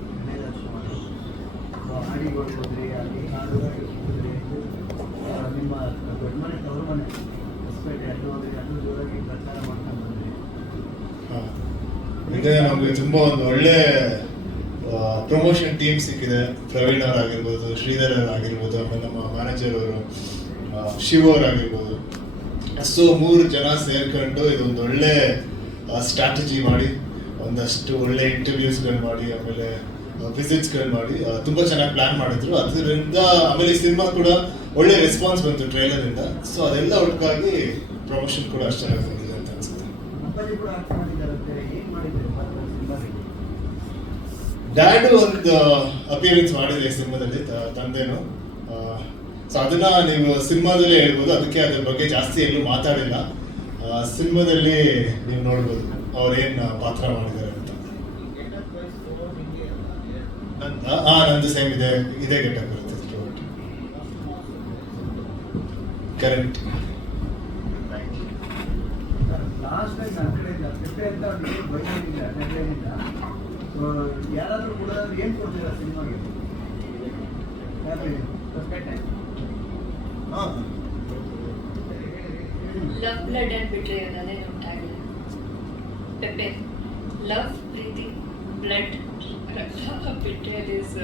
ಹಾಡಿಗೋಡ್ಬೋದ್ರಿ, ಅಲ್ಲಿ ಹಾಡು ನಿಮ್ಮ ದೊಡ್ಡ ಮನೆ ತವರು ಮನೆ ಹೊಸಪೇಟೆ ಅಲ್ಲಿ ಹೋದ್ರಿ, ಅಲ್ಲೂ ಜೋರಾಗಿ ಪ್ರಚಾರ ಮಾಡ್ಕೊಂಡು ಬಂದ್ರಿ. ಇದೆ ನಮಗೆ ತುಂಬಾ ಒಂದು ಒಳ್ಳೆ ಪ್ರಮೋಷನ್ ಟೀಮ್ ಸಿಕ್ಕಿದೆ. ಪ್ರವೀಣ್ ಅವರಾಗಿರ್ಬೋದು, ಶ್ರೀಧರ್ ಅವರಾಗಿರ್ಬೋದು, ಆಮೇಲೆ ನಮ್ಮ ಮ್ಯಾನೇಜರ್ ಅವರು ಶಿವ ಅವರಾಗಿರ್ಬೋದು. ಸೊ 3 ಜನ ಸೇರ್ಕೊಂಡು ಇದೊಂದು ಒಳ್ಳೆ ಸ್ಟ್ರಾಟಜಿ ಮಾಡಿ, ಒಂದಷ್ಟು ಒಳ್ಳೆ ಇಂಟರ್ವ್ಯೂಸ್ಗಳು ಮಾಡಿ, ಆಮೇಲೆ ವಿಸಿಟ್ಸ್ಗಳು ಮಾಡಿ ತುಂಬ ಚೆನ್ನಾಗಿ ಪ್ಲಾನ್ ಮಾಡಿದ್ರು. ಅದರಿಂದ ಆಮೇಲೆ ಈ ಸಿನಿಮಾ ಕೂಡ ಒಳ್ಳೆ ರೆಸ್ಪಾನ್ಸ್ ಬಂತು ಟ್ರೈಲರ್ ಇಂದ. ಸೊ ಅದೆಲ್ಲ ಒಟ್ಟಾಗಿ ಪ್ರಮೋಷನ್ ಕೂಡ ಅಷ್ಟು ಚೆನ್ನಾಗಿ ಬಂದಿದೆ ಅಂತ ಅನ್ಸುತ್ತೆ. ಡ್ಯಾಡು ಒಂದು ಅಪಿಯರೆನ್ಸ್ ಮಾಡಿದೆ ಸಿನಿಮಾದಲ್ಲಿ, ತಂದೆನು. ಸೊ ಅದನ್ನ ನೀವು ಸಿನಿಮಾದಲ್ಲೇ ಹೇಳ್ಬೋದು. ಅದಕ್ಕೆ ಅದ್ರ ಬಗ್ಗೆ ಜಾಸ್ತಿ ಎಲ್ಲೂ ಮಾತಾಡಿಲ್ಲ. ಸಿನಿಮಾದಲ್ಲಿ ನೀವು ನೋಡ್ಬೋದು ಅವ್ರೇನು ಪಾತ್ರ ಮಾಡಿದ್ದಾರೆ ಅಂತ. ನಂದು ಸೇಮ್ ಇದೇ ಗೆಟಪ್ ಬರುತ್ತೆ. ಕರೆಕ್ಟ್. ಲಾಸ್ಟ್ ಟೈಮ್ ನನ್ನ ಕಡೆಯಿಂದ ಪೆಪ್ಪೆ ಅಂತ ಬೈದಿಲ್ಲ, ಯಾರಾದರೂ ಕೂಡ ಏನು ಕೊಡ್ತೀರಾ ಸಿನಿಮಾಗೆ? ಲವ್ ಬ್ಲಡ್ ಅಂಡ್ ಬಿಟ್ರೇಯಲ್, ಅದೇ ನಮ್ಮ ಟ್ಯಾಗ್. ಪೆಪ್ಪೆ ಲವ್, ಪ್ರೀತಿ, ಬ್ಲಡ್, ಬಿಟ್ರೇಯಲ್ ಇಸ್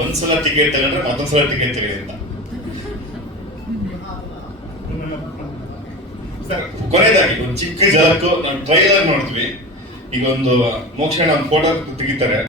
ಒಂದ್ಸಲ ಟಿಕೆಟ್ ತಗೊಂಡ್ರೆ ಮತ್ತೊಂದ್ಸಲ ಟಿಕೆಟ್ ತೆಗೆದಿಲ್ಲ. ಕೊನೆಯದಾಗಿ ಒಂದು ಚಿಕ್ಕ ಜಲಕ್ಕೂ ನಾವು ಟ್ರೈಲರ್ ನೋಡಿದ್ವಿ. ಈಗ ಒಂದು ಮೋಕ್ಷಣ ಫೋಟೋ ತೆಗಿತಾರೆ.